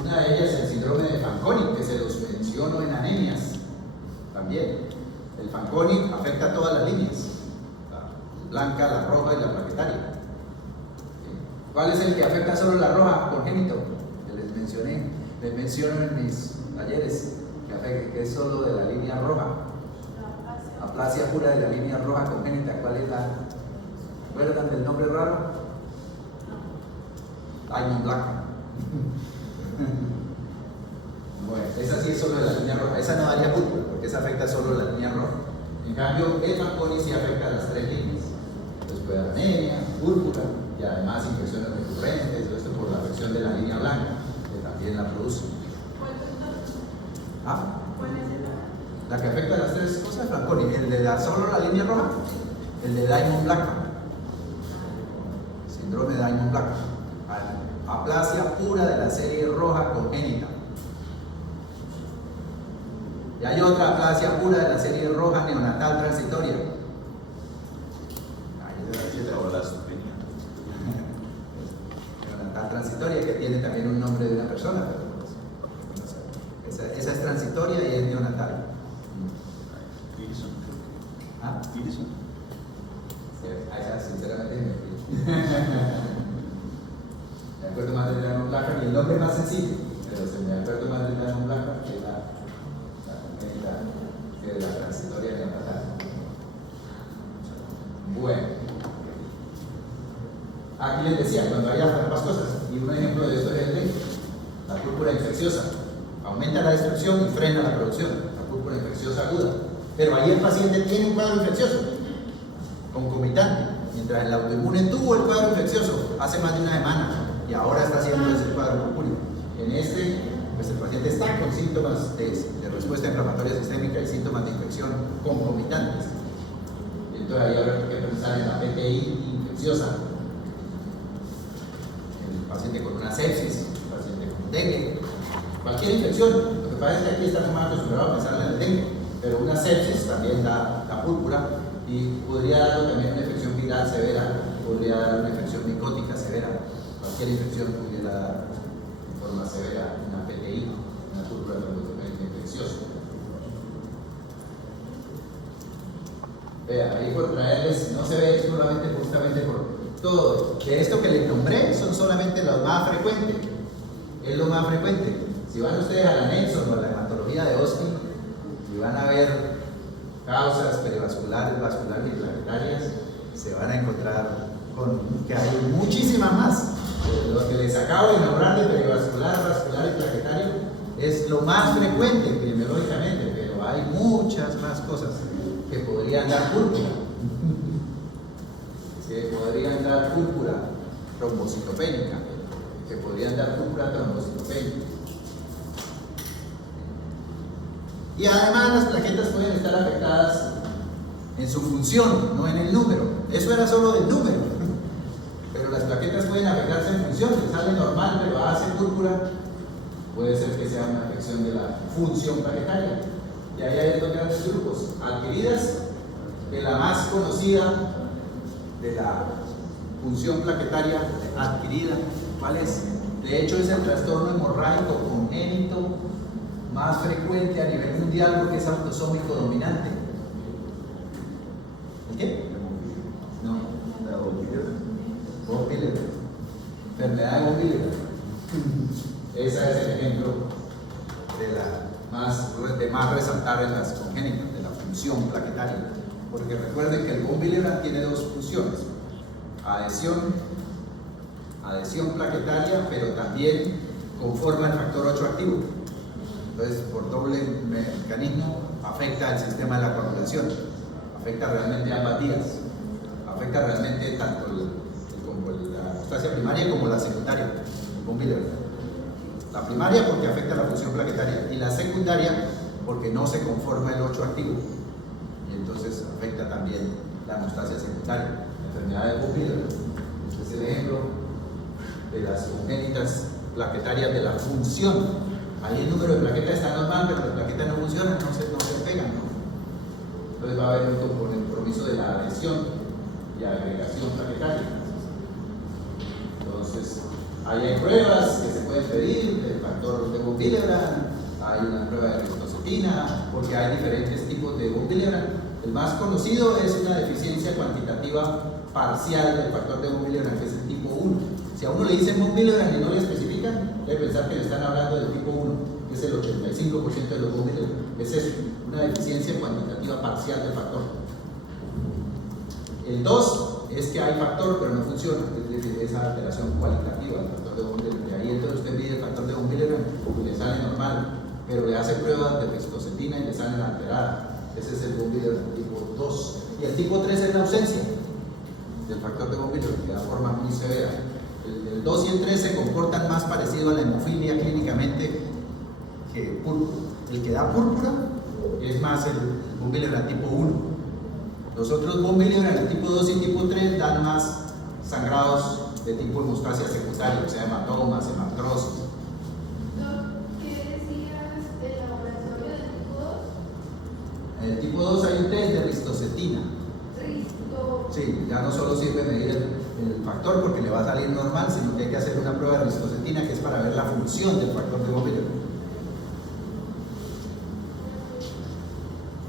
Una de ellas es el síndrome de Fanconi, que se los menciono en anemias también. El Fanconi afecta a todas las líneas, la blanca, la roja y la plaquetaria. ¿Cuál es el que afecta solo la roja? Congénito, que les menciono en mis talleres, que es solo de la línea roja. Aplasia pura de la línea roja congénita. ¿Cuál es la? ¿Recuerdan del nombre raro? Diamond Black. Bueno, esa sí es solo de la línea roja. Esa no daría púrpura, porque esa afecta solo la línea roja. En cambio, el Fanconi sí afecta a las tres líneas. Entonces puede dar anemia, púrpura y además infecciones recurrentes, todo esto por la afección de la línea blanca, que también la produce. ¿Cuál es la que afecta a las tres cosas? Fanconi. El de solo la línea roja, el de Diamond Black, síndrome de Diamond Black, aplasia pura de la serie roja congénita. Y hay otra aplasia pura de la serie roja neonatal transitoria. Neonatal transitoria, que tiene también un nombre de una persona, pero no sé. Esa es transitoria y es neonatal. Wilson. Esa sinceramente me fui. Me acuerdo más de la placa y el nombre más sencillo. pero se me acuerdo más de la blanca que la congénita, que la transitoria neonatal. Bueno, aquí les decía, cuando hay ambas cosas, y un ejemplo de esto es el dengue, la púrpura infecciosa, aumenta la destrucción y frena la producción, la púrpura infecciosa aguda, pero ahí el paciente tiene un cuadro infeccioso, concomitante, mientras el autoinmune tuvo el cuadro infeccioso hace más de una semana, y ahora está haciendo ese cuadro púrpúrico. En este, pues el paciente está con síntomas de respuesta inflamatoria sistémica y síntomas de infección concomitantes. Y entonces ahí habrá que pensar en la PTI infecciosa, el paciente con una sepsis, el paciente con dengue, cualquier infección. Lo que pasa es que aquí estamos más acostumbrados a pensar en el dengue, pero una sepsis también da púrpura y podría dar también una infección viral severa, podría dar una infección micótica severa. Cualquier infección pudiera dar de forma severa una PTI, una púrpura trombocitopénica infecciosa. Vea, ahí por traerles, no se ve solamente justamente por todo. De esto que les nombré son solamente los más frecuentes. Es lo más frecuente. Si van ustedes a la Nelson o a la hematología de Austin y van a ver causas perivasculares, vasculares y plaquetarias, se van a encontrar con que hay muchísimas más. Lo que les acabo de nombrar de perivascular, vascular y plaquetario es lo más frecuente epidemiológicamente, pero hay muchas más cosas que podrían dar púrpura, trombocitopénica, que podrían dar púrpura trombocitopénica. Y además las plaquetas pueden estar afectadas en su función, no en el número. Eso era solo del número. Pero las plaquetas pueden afectarse en función. Si sale normal pero hace púrpura, puede ser que sea una afección de la función plaquetaria. Y ahí hay dos grandes grupos, adquiridas, de la más conocida de la función plaquetaria adquirida. ¿Cuál es? De hecho es el trastorno hemorrágico congénito más frecuente a nivel mundial porque es autosómico dominante. ¿El qué? No, la von Willebrand. Enfermedad de von Willebrand. Ese es el ejemplo de más resaltar en las congénitas, de la función plaquetaria. Porque recuerden que el von Willebrand tiene dos funciones: adhesión plaquetaria, pero también conforma el factor 8 activo. Entonces, por doble mecanismo, afecta el sistema de la coagulación, afecta realmente ambas vías, afecta realmente tanto la hemostasia primaria como la secundaria, con Willebrand. La primaria porque afecta la función plaquetaria y la secundaria porque no se conforma el 8 activo y entonces afecta también la hemostasia secundaria, la enfermedad de von Willebrand. Este es el ejemplo de las congénitas plaquetarias de la función. Ahí el número de plaquetas está normal, pero las plaquetas no funcionan, no se pegan, ¿no? Entonces va a haber un compromiso de la adhesión y agregación plaquetaria. Entonces, ahí hay pruebas que se pueden pedir del factor de von Willebrand, hay una prueba de ristocetina, porque hay diferentes tipos de von Willebrand. El más conocido es una deficiencia cuantitativa parcial del factor de von Willebrand, que es el tipo 1. Si a uno le dicen von Willebrand y no le especifican, debe pensar que le están hablando del tipo 1, que es el 85% de los von Willebrand. Es eso, una deficiencia cuantitativa parcial del factor. El 2 es que hay factor, pero no funciona, es decir, esa alteración cualitativa del factor de von Willebrand. Y ahí entonces usted mide el factor de von Willebrand y le sale normal, pero le hace pruebas de ristocetina y le salen alteradas. Ese es el von Willebrand tipo 2. Y el tipo 3 es la ausencia del factor de von Willebrand, que da forma muy severa. El 2 y el 3 se comportan más parecido a la hemofilia clínicamente que púrpura. El que da púrpura es más el von Willebrand tipo 1. Los otros von Willebrand, el tipo 2 y tipo 3, dan más sangrados de tipo hemostasia secundaria, o sea, hematomas, hematrosis. ¿Qué decías del laboratorio del tipo 2? En el tipo 2 hay un test de ristocetina. Sí, ya no solo sirve medir el factor porque le va a salir normal, sino que hay que hacer una prueba de ristocetina que es para ver la función del factor de von Willebrand.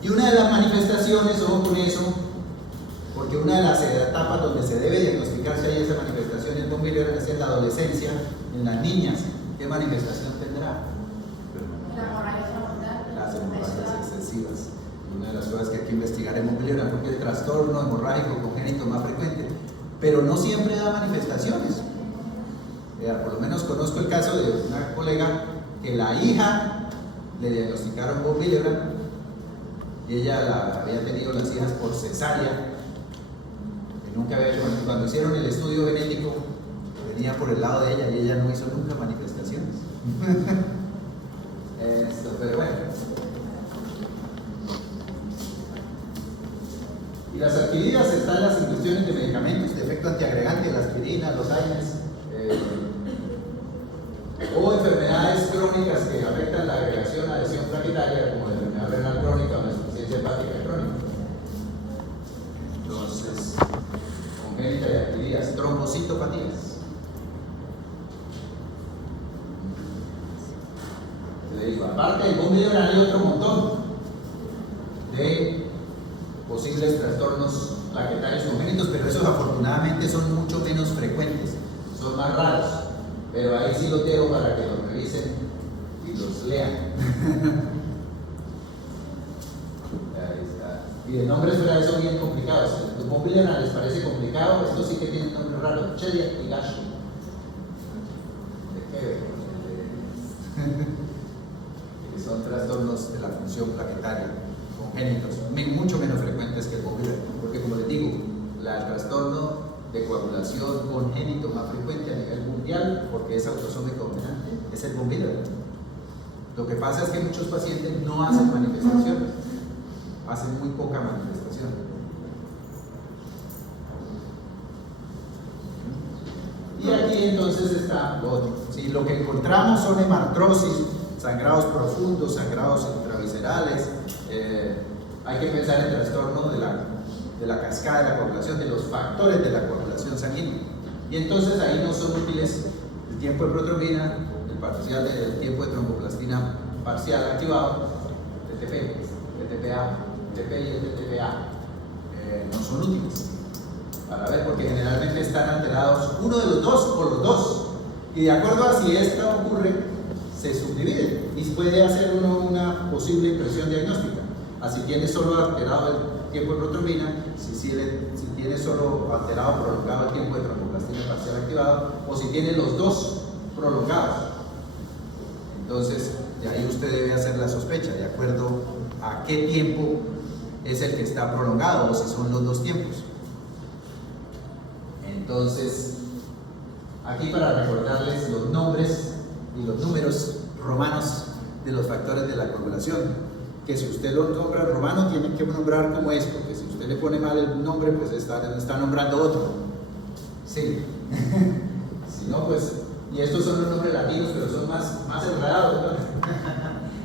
Y una de las manifestaciones, ojo con eso, porque una de las etapas donde se debe diagnosticar si hay esa manifestación en von Willebrand es en la adolescencia, en las niñas, ¿qué manifestación tendrá? La hemorragia frontal. Las hemorragias excesivas. Una de las cosas que hay que investigar en Montpellier, porque el trastorno hemorrágico congénito es más frecuente, pero no siempre da manifestaciones. Por lo menos conozco el caso de una colega que la hija le diagnosticaron von Willebrand y ella había tenido las hijas por cesárea, que nunca había hecho. Cuando hicieron el estudio genético, venía por el lado de ella y ella no hizo nunca manifestaciones. Pero bueno. Y las adquiridas están las inducciones de medicamentos de efecto antiagregante, la aspirina, los AINES, o enfermedades crónicas que afectan la agregación a lesión plaquetaria, como la enfermedad renal crónica o la insuficiencia hepática crónica. Entonces, congénitas y adquiridas, trombocitopatías. Le digo, aparte del von Willebrand hay otro montón de posibles trastornos plaquetarios congénitos, pero esos afortunadamente son mucho menos frecuentes, son más raros, pero ahí sí los dejo para que los revisen y los lean. Ahí está. Y de nombres fuera de eso bien complicados. Los von Willebrand les parece complicado, estos sí que tienen nombres raros, Cheliak y Gashi. ¿De qué? Que son trastornos de la función plaquetaria congénitos, mucho menos frecuentes que el von Willebrand, porque como les digo, el trastorno de coagulación congénito más frecuente a nivel mundial, porque es autosómico dominante, es el von Willebrand. Lo que pasa es que muchos pacientes no hacen manifestaciones, hacen muy poca manifestación. Y aquí entonces está lo otro. Si lo que encontramos son hemartrosis, sangrados profundos, sangrados intraviscerales, hay que pensar en el trastorno de la cascada de la coagulación, de los factores de la coagulación sanguínea. Y entonces ahí no son útiles el tiempo de protrombina, el tiempo de tromboplastina parcial activado, TTP, TTPA, TTP y el TTPA. No son útiles para ver, porque generalmente están alterados uno de los dos o los dos. Y de acuerdo a si esto ocurre, se subdivide y puede hacer uno una posible impresión diagnóstica. Así tiene solo alterado el tiempo de protrombina, si tiene solo alterado prolongado el tiempo de tromboplastina parcial activado, o si tiene los dos prolongados. Entonces, de ahí usted debe hacer la sospecha, de acuerdo a qué tiempo es el que está prolongado, o si son los dos tiempos. Entonces, aquí para recordarles los nombres y los números romanos de los factores de la coagulación, que si usted lo nombra romano tiene que nombrar como es, porque si usted le pone mal el nombre, pues está nombrando otro. Sí. Si no, pues, y estos son los nombres latinos, pero son más enredados, ¿no?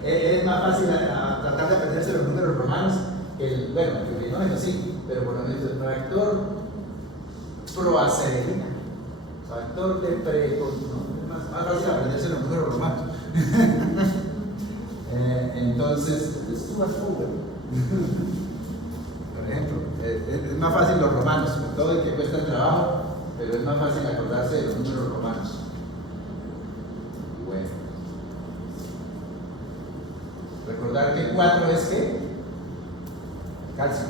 Es más fácil tratar de aprenderse los números romanos que el binomio sí, pero por ejemplo el factor proacerina, factor de no, es más fácil aprenderse los números romanos. Entonces, Stuart Hoover, por ejemplo, es más fácil los romanos, con todo el que cuesta el trabajo, pero es más fácil acordarse de los números romanos. Y bueno, recordar que 4 es ¿qué? Calcio.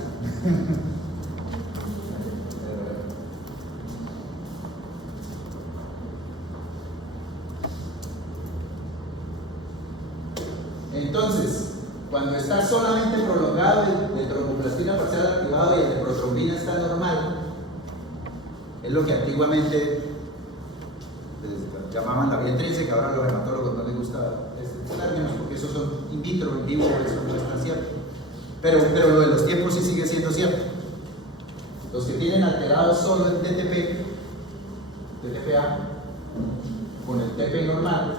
Entonces, cuando está solamente prolongado el tromboplastina parcial activado y el de protrombina está normal, es lo que antiguamente llamaban la vía intrínseca, ahora a los hematólogos no les gusta este término porque esos son in vitro, en vivo, eso no es tan cierto. Pero lo de los tiempos sí sigue siendo cierto. Los que tienen alterado solo el TTP, TTPA, con el TP normal,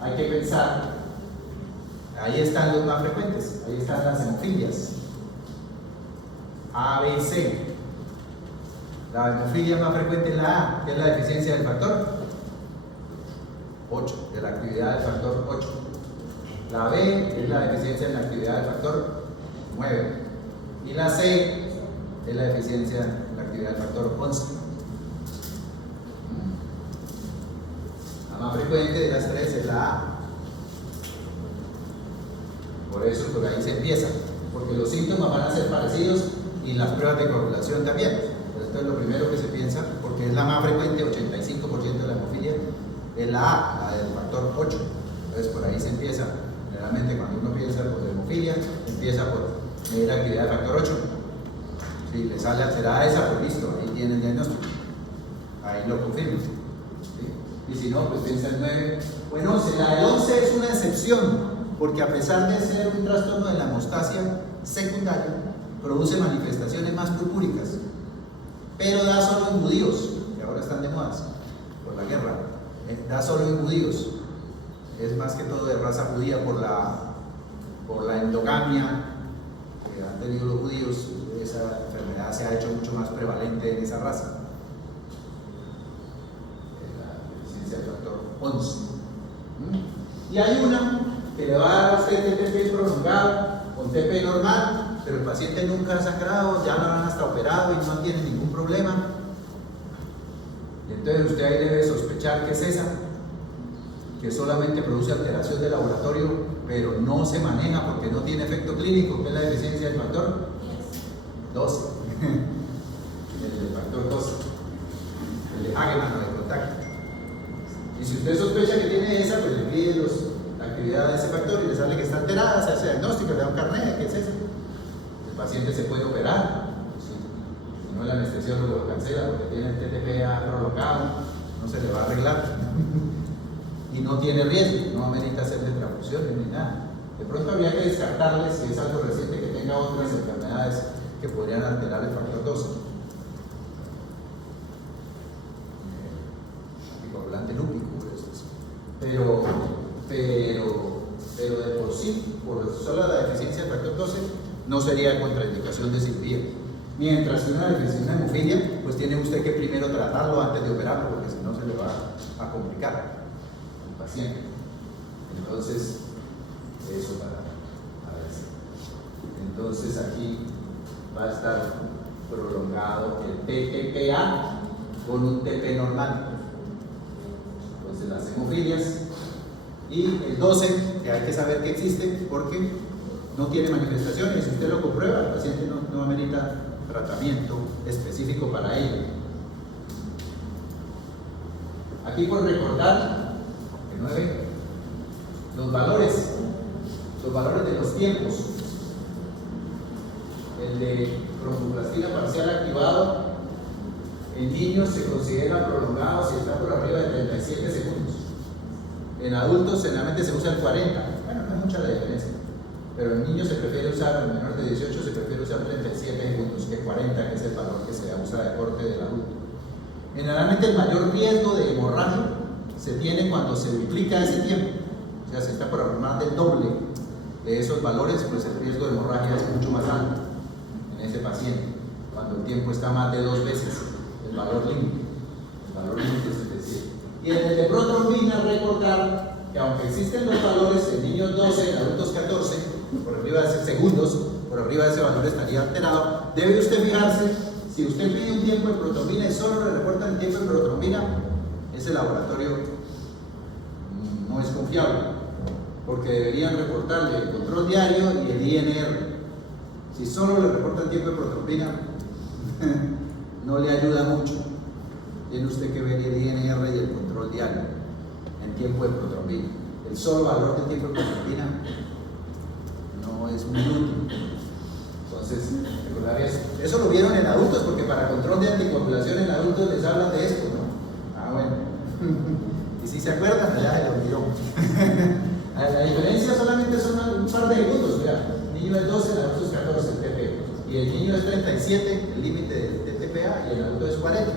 hay que pensar. Ahí están los más frecuentes, ahí están las hemofilias A, B y C. La hemofilia más frecuente es la A, que es la deficiencia del factor 8, de la actividad del factor 8. La B es la deficiencia en la actividad del factor 9. Y la C es la deficiencia en la actividad del factor 11. más frecuente de las tres es la A. Por eso por ahí se empieza, porque los síntomas van a ser parecidos y las pruebas de coagulación también. Pero esto es lo primero que se piensa, porque es la más frecuente, 85% de la hemofilia es la A, la del factor 8. Entonces por ahí se empieza. Generalmente cuando uno piensa por hemofilia, empieza por medir la actividad del factor 8. Si le sale alterada esa, pues listo, ahí tiene el diagnóstico. Ahí lo confirma. ¿Sí? Y si no, pues piensa el 9 o en 11. La del 11 es una excepción, porque a pesar de ser un trastorno de la hemostasia secundario, produce manifestaciones más purpúricas, pero da solo en judíos, que ahora están de moda por la guerra. Da solo en judíos. Es más que todo de raza judía por la endogamia que han tenido los judíos. Esa enfermedad se ha hecho mucho más prevalente en esa raza. La deficiencia del factor 11. Y hay una que le va a dar a usted TP prolongado con TP normal, pero el paciente nunca ha sangrado, ya lo han hasta operado y no tiene ningún problema. Y entonces usted ahí debe sospechar que es esa, que solamente produce alteración de laboratorio, pero no se maneja porque no tiene efecto clínico, que es la deficiencia del factor 12. El factor 12, el de Hagemann o de contacto. Y si usted sospecha que tiene esa, pues le pide la actividad de ese factor y le sale que está alterada, se hace diagnóstico, le da un carnet, ¿qué es eso? El paciente se puede operar, si no el anestesiólogo lo cancela porque tiene el TTPA prolongado, no se le va a arreglar. Y no tiene riesgo, no amerita hacerle transfusiones ni nada. De pronto habría que descartarle si es algo reciente que tenga otras enfermedades que podrían alterar el factor 12. Anticoagulante lúpico, pero de por sí, por sola la deficiencia del factor 12, no sería contraindicación de cirugía. Mientras que una deficiencia de hemofilia, pues tiene usted que primero tratarlo antes de operarlo, porque si no se le va a complicar al paciente. Entonces, eso para ver si. Entonces aquí va a estar prolongado el TTPA con un TP normal. Entonces las hemofilias y el 12, que hay que saber que existe porque no tiene manifestaciones. Si usted lo comprueba, el paciente no amerita tratamiento específico para ello. Aquí por recordar, el 9, los valores de los tiempos. El de tromboplastina parcial activado en niños se considera prolongado si está por arriba de 37 segundos. En adultos generalmente se usa el 40, bueno, no es mucha la diferencia, pero en niños se prefiere usar, en menor de 18 se prefiere usar 37 segundos que 40, que es el valor que se usa de corte del adulto. Generalmente el mayor riesgo de hemorragia se tiene cuando se duplica ese tiempo, o sea, si está por más del doble de esos valores, pues el riesgo de hemorragia es mucho más alto en ese paciente, cuando el tiempo está más de 2 veces el valor límite. El valor límite es decir. Y en el de protrombina, recordar que aunque existen los valores en niños 12, en adultos 14, por arriba de ese segundos, por arriba de ese valor estaría alterado, debe usted fijarse, si usted pide un tiempo de protrombina y solo le reportan el tiempo de protrombina, ese laboratorio no es confiable, porque deberían reportarle el control diario y el INR. Si solo le reportan tiempo de protrombina, no le ayuda mucho. Tiene usted que ver el INR y el control diario en tiempo de protrombina. El solo valor del tiempo de protrombina no es muy útil. Entonces, recordar eso. Eso lo vieron en adultos, porque para control de anticoagulación en adultos les hablan de esto, ¿no? Ah, bueno. Y si se acuerdan, ya se lo olvidó. La diferencia solamente son un par de segundos. Mira, el niño es 12, el adulto es 14, el TP. Y el niño es 37, el límite del TPA, y el adulto es 40.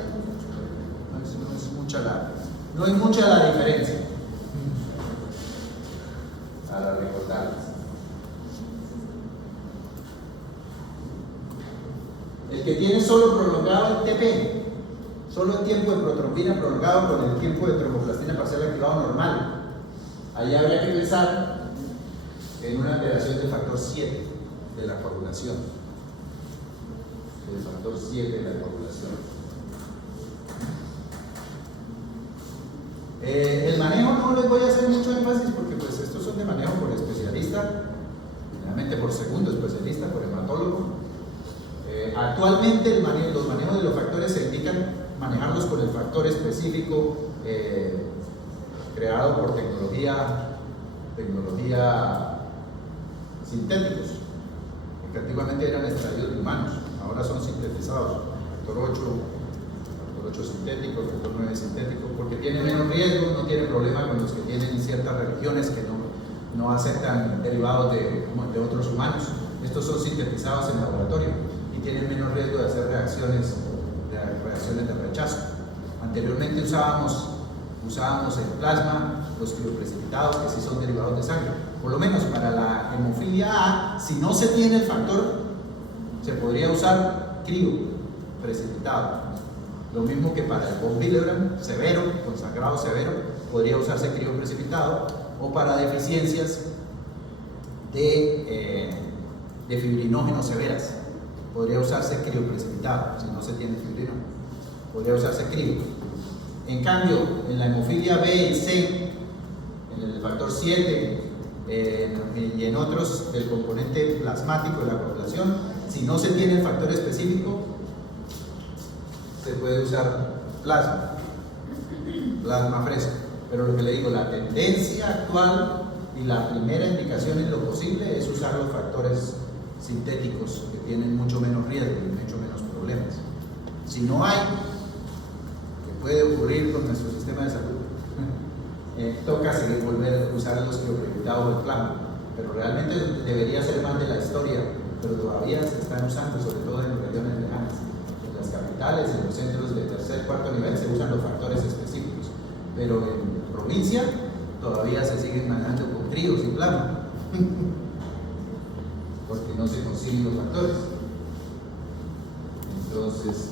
No es mucha la diferencia. Para recordarles. El que tiene solo prolongado el TP, solo el tiempo de protrombina prolongado con el tiempo de tromboplastina parcial activado normal, ahí habría que pensar en una alteración del factor 7 de la coagulación. El factor 7 de la coagulación. El manejo porque pues estos son de manejo por especialista, generalmente por segundo especialista, por hematólogo. Actualmente los manejos de los factores se indican manejarlos con el factor específico creado por tecnología sintéticos, que antiguamente eran extraídos de humanos, ahora son sintetizados, factor 8 sintético, factor 9 sintético, porque tienen menos riesgo, no tienen problema con los que tienen ciertas religiones que no aceptan derivados de otros humanos. Estos son sintetizados en laboratorio y tienen menos riesgo de hacer reacciones de rechazo. Anteriormente usábamos el plasma, los crioprecipitados, que sí son derivados de sangre. Por lo menos para la hemofilia A, si no se tiene el factor, se podría usar crioprecipitado. Lo mismo que para el von Willebrand severo, con sangrado severo, podría usarse crioprecipitado, o para deficiencias de fibrinógeno severas, podría usarse crioprecipitado. Si no se tiene fibrinógeno, podría usarse crio. En cambio, en la hemofilia B y C, en el factor 7 y en otros del componente plasmático de la coagulación, si no se tiene el factor específico, se puede usar plasma fresco. Pero lo que le digo, la tendencia actual y la primera indicación en lo posible es usar los factores sintéticos que tienen mucho menos riesgo y mucho menos problemas. Si no hay, que puede ocurrir con nuestro sistema de salud, toca volver a usar los crioprecipitados del plasma, pero realmente debería ser más de la historia, pero todavía se están usando, sobre todo en regiones lejanas. En las capitales, en los centros de tercer, cuarto nivel se usan los factores específicos, pero en provincia todavía se siguen manejando con críos y plasma porque no se consiguen los factores. Entonces,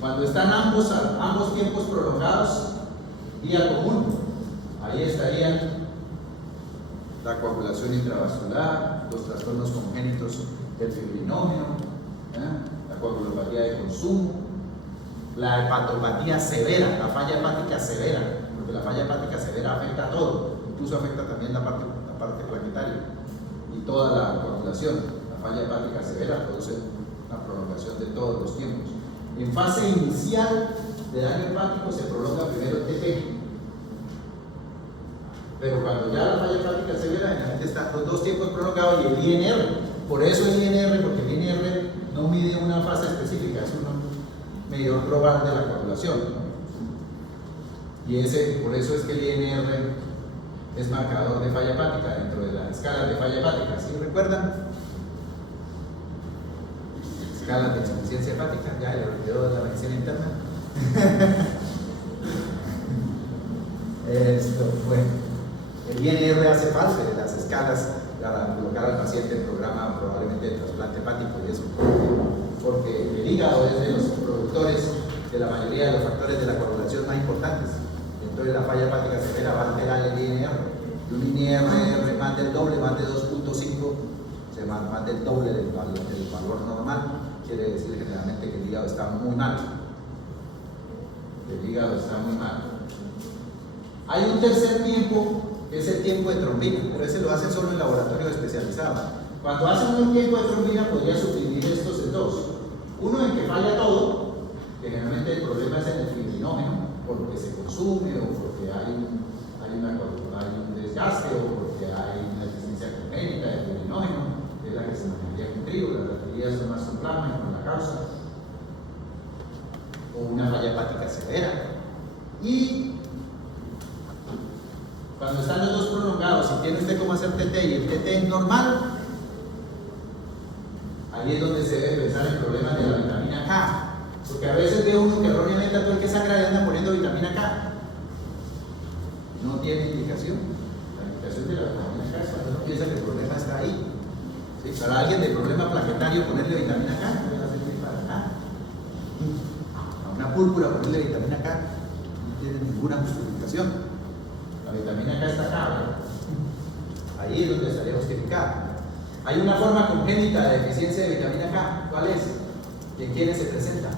cuando están ambos tiempos prolongados, vía común, ahí estarían la coagulación intravascular, los trastornos congénitos del fibrinógeno, la coagulopatía de consumo, la hepatopatía severa, la falla hepática severa, porque la falla hepática severa afecta a todo, incluso afecta también la parte plaquetaria y toda la coagulación. La falla hepática severa produce una prolongación de todos los tiempos. En fase inicial de daño hepático se prolonga primero el TP, pero cuando ya la falla hepática severa, generalmente están los dos tiempos prolongados y el INR. Por eso el INR, porque el INR no mide una fase específica, es un medidor global de la coagulación, ¿no? Y por eso es que el INR es marcador de falla hepática dentro de las escalas de falla hepática. ¿Sí recuerdan? Escalas de insuficiencia hepática, ya el olvidó de la medicina interna. Bueno, el INR hace parte de las escalas para colocar al paciente en programa probablemente de trasplante hepático, y eso porque el hígado es de los productores de la mayoría de los factores de la coagulación más importantes. Entonces la falla hepática severa va a alterar el INR, y un INR más del doble, más de 2.5, o sea, más del doble del valor normal, quiere decir generalmente que el hígado está muy mal. El hígado está muy mal. Hay un tercer tiempo, que es el tiempo de trombina, pero ese lo hacen solo en laboratorio especializado. Cuando hacen un tiempo de trombina podría suprimir estos en dos. Uno en que falla todo, que generalmente el problema es en el fibrinógeno, porque se consume o porque hay un desgaste o porque hay una deficiencia congénita de fibrinógeno, que es la que se manejaría con trigo, las bacterias son más con plasma y con la causa, o una falla hepática severa. Y cuando están los dos prolongados, si tiene usted cómo hacer TT y el TT es normal, ahí es donde se debe pensar en problemas de la vitamina K. Porque a veces ve uno que erróneamente a todo el que sangra le anda poniendo vitamina K. No tiene indicación. La indicación de la vitamina K es cuando uno piensa que el problema está ahí. ¿Sí? Para alguien de problema plaquetario ponerle vitamina K no va a servir para nada. A una púrpura ponerle vitamina K no tiene ninguna justificación. La vitamina K está acá, ¿verdad? Ahí es donde estaría justificada. Hay una forma congénita de deficiencia de vitamina K. ¿Cuál es? ¿Y en quiénes se presenta?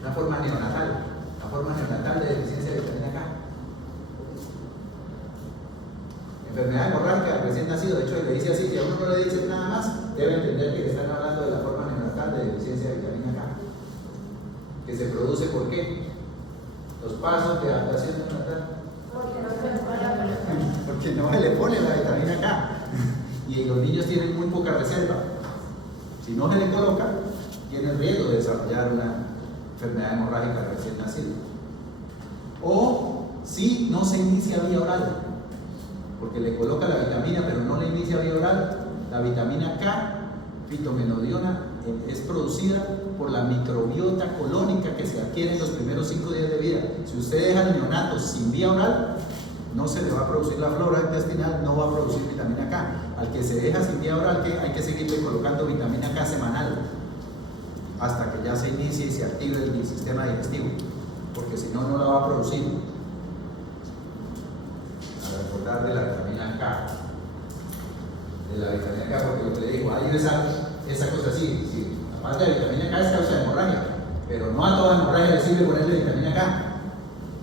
Una forma neonatal. La forma neonatal de deficiencia de vitamina K. nacido. De hecho, le dice así, si a uno no le dice nada más, debe entender que están hablando de la forma neonatal de deficiencia de vitamina K, que se produce ¿por qué? Los pasos de adaptación neonatal. Porque no se le pone la vitamina K. Y los niños tienen muy poca reserva. Si no se le coloca, tiene el riesgo de desarrollar una enfermedad hemorrágica recién nacida. O si no se inicia vía oral, porque le coloca la vitamina pero no le inicia vía oral, la vitamina K, fitomenodiona, es producida por la microbiota colónica que se adquiere en los primeros 5 días de vida. Si usted deja al neonato sin vía oral, no se le va a producir la flora intestinal, no va a producir vitamina K. Al que se deja sin vía oral, hay que seguirle colocando vitamina K semanal hasta que ya se inicie y se active el sistema digestivo, porque si no, no la va a producir. A recordar de la vitamina K, porque lo que le digo, hay esa cosa así, sí. Aparte de la vitamina K es causa de hemorragia, pero no a toda hemorragia le sirve ponerle vitamina K.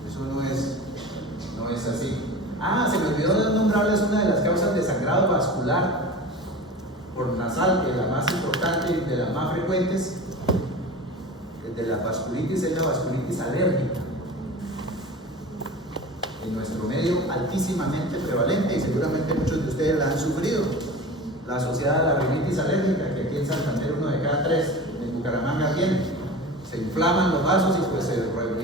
Eso no es así. Se me olvidó de nombrarles una de las causas de sangrado vascular por nasal, que es la más importante y de las más frecuentes de la vasculitis, es la vasculitis alérgica. En nuestro medio altísimamente prevalente, y seguramente muchos de ustedes la han sufrido, la asociada a la rinitis alérgica, que aquí en Santander 1 de cada 3, en Bucaramanga tiene. Se inflaman los vasos y pues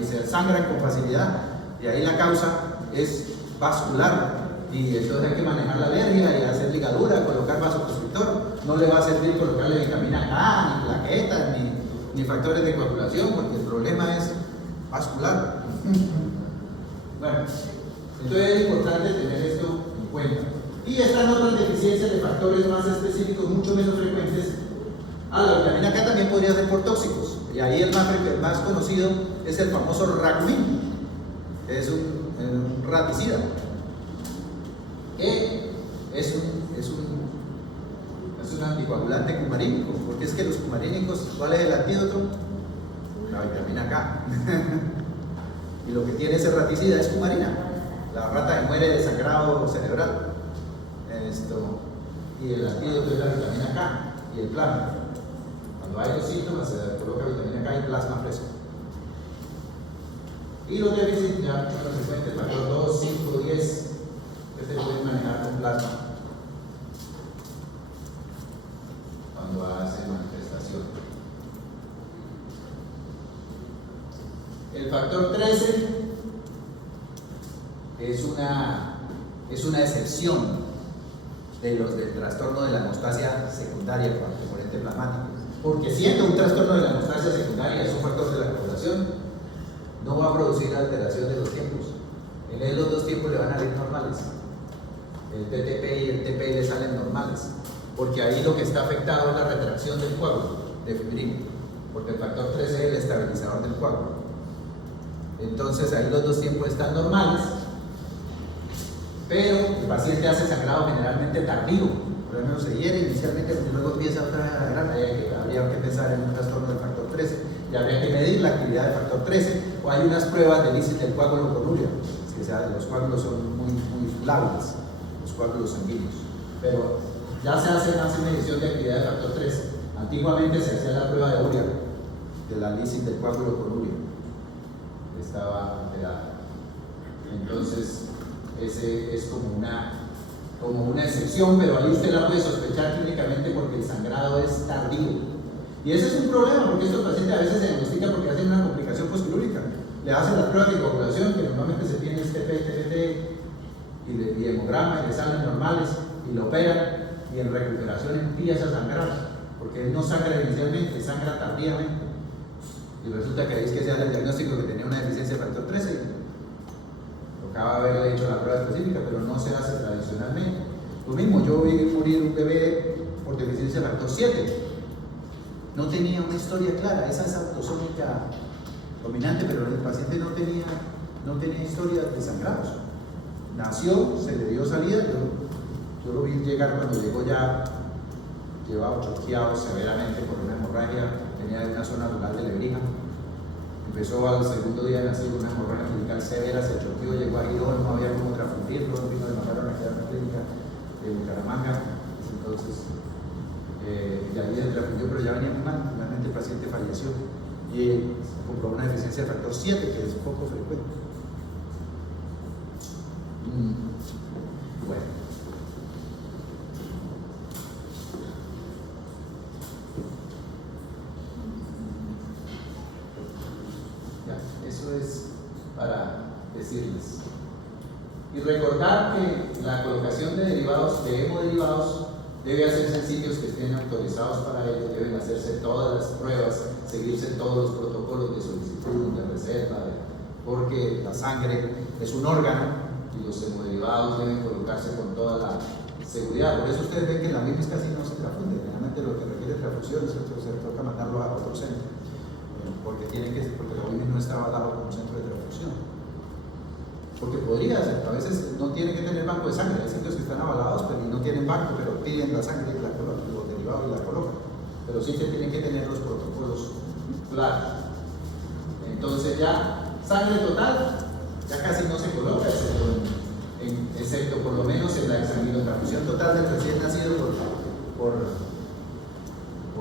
se sangran con facilidad, y ahí la causa es vascular, y entonces hay que manejar la alergia y hacer ligadura, colocar vasoconstrictor. No le va a servir colocarle vitamina K, ni plaquetas, ni factores de coagulación, porque el problema es vascular. Bueno, entonces es importante tener esto en cuenta. Y están otras deficiencias de factores más específicos, mucho menos frecuentes. La vitamina K también podría ser por tóxicos, y ahí el más conocido es el famoso Racumin, que es un raticida, que es un anticoagulante cumarínico, porque es que los cumarínicos, ¿cuál es el antídoto? La vitamina K. Y lo que tiene ese raticida es cumarina. La rata muere de sangrado cerebral. Y el antídoto es la vitamina K y el plasma. Cuando hay los síntomas se coloca vitamina K y plasma fresco. Y los déficits ya son los frecuentes, factor 2, 5, 10, que se pueden manejar con plasma cuando hace manifestación. El factor 13 es una excepción del trastorno de la hemostasia secundaria por componente plasmático, porque siendo un trastorno de la hemostasia secundaria es un factor de la coagulación, no va a producir alteración de los tiempos. En él los dos tiempos le van a salir normales, el TTP y el TPI le salen normales, porque ahí lo que está afectado es la retracción del coágulo de fibrina, porque el factor 13 es el estabilizador del coágulo. Entonces ahí los dos tiempos están normales, pero el paciente hace sangrado generalmente tardío, por ejemplo se hiere inicialmente, pero luego empieza otra vez a sangrar. Habría que pensar en un trastorno del factor 13, y habría que medir la actividad del factor 13, o hay unas pruebas del índice del coágulo con urea, que los coágulos son muy lábiles, los coágulos sanguíneos, pero ya se hace más medición de actividad del factor 13. Antiguamente se hacía la prueba de urea, de la lisis del coágulo con urea, que estaba alterada. Entonces ese es como una excepción, pero ahí usted la puede sospechar clínicamente porque el sangrado es tardío. Y ese es un problema, porque estos pacientes a veces se diagnostican porque hacen una complicación postquirúrgica. Le hacen las pruebas de coagulación, que normalmente se tiene TPT y hemograma, y le salen normales, y lo operan, y en recuperación empieza a sangrar, porque él no sangra inicialmente, sangra tardíamente. Y resulta que ahí es que se hace el diagnóstico que tenía una deficiencia de factor 13. Tocaba haberle hecho la prueba específica, pero no se hace tradicionalmente. Lo mismo, yo vi morir un bebé por deficiencia de factor 7. No tenía una historia clara, esa es autosómica dominante, pero el paciente no tenía historia de sangrados. Nació, se le dio salida, yo lo vi llegar cuando llegó ya, llevaba choqueado severamente por una hemorragia, tenía una zona rural de Lebrija. Empezó al segundo día de nacido una hemorragia umbilical severa, se choqueó, llegó a Girón, no había cómo transfundirlo, vino de mandaron a quedar en la clínica. de Bucaramanga. Entonces, ya había transfundió, pero ya venía muy mal. Finalmente el paciente falleció y comprobó una deficiencia de factor 7, que es poco frecuente. Bueno. Ya, eso es para decirles. Y recordar que la colocación de derivados, de hemoderivados, debe hacerse en sitios que estén autorizados para ello, deben hacerse todas las pruebas, seguirse todos los protocolos de solicitud, de reserva, porque la sangre es un órgano y los hemoderivados deben colocarse con toda la seguridad. Por eso ustedes ven que la misma casi no se transfunde. Realmente lo que requiere transfusión es que se toca mandarlo a otro centro, porque la OIM no está avalado como centro de transfusión. Porque podría ser, a veces no tiene que tener banco de sangre, hay sitios que están avalados pero no tienen banco, pero piden la sangre y la colocan, los derivados y la colocan. Pero sí que tienen que tener los protocolos claros. Entonces ya sangre total ya casi no se coloca, excepto por lo menos en la exsanguinotransfusión total del recién nacido por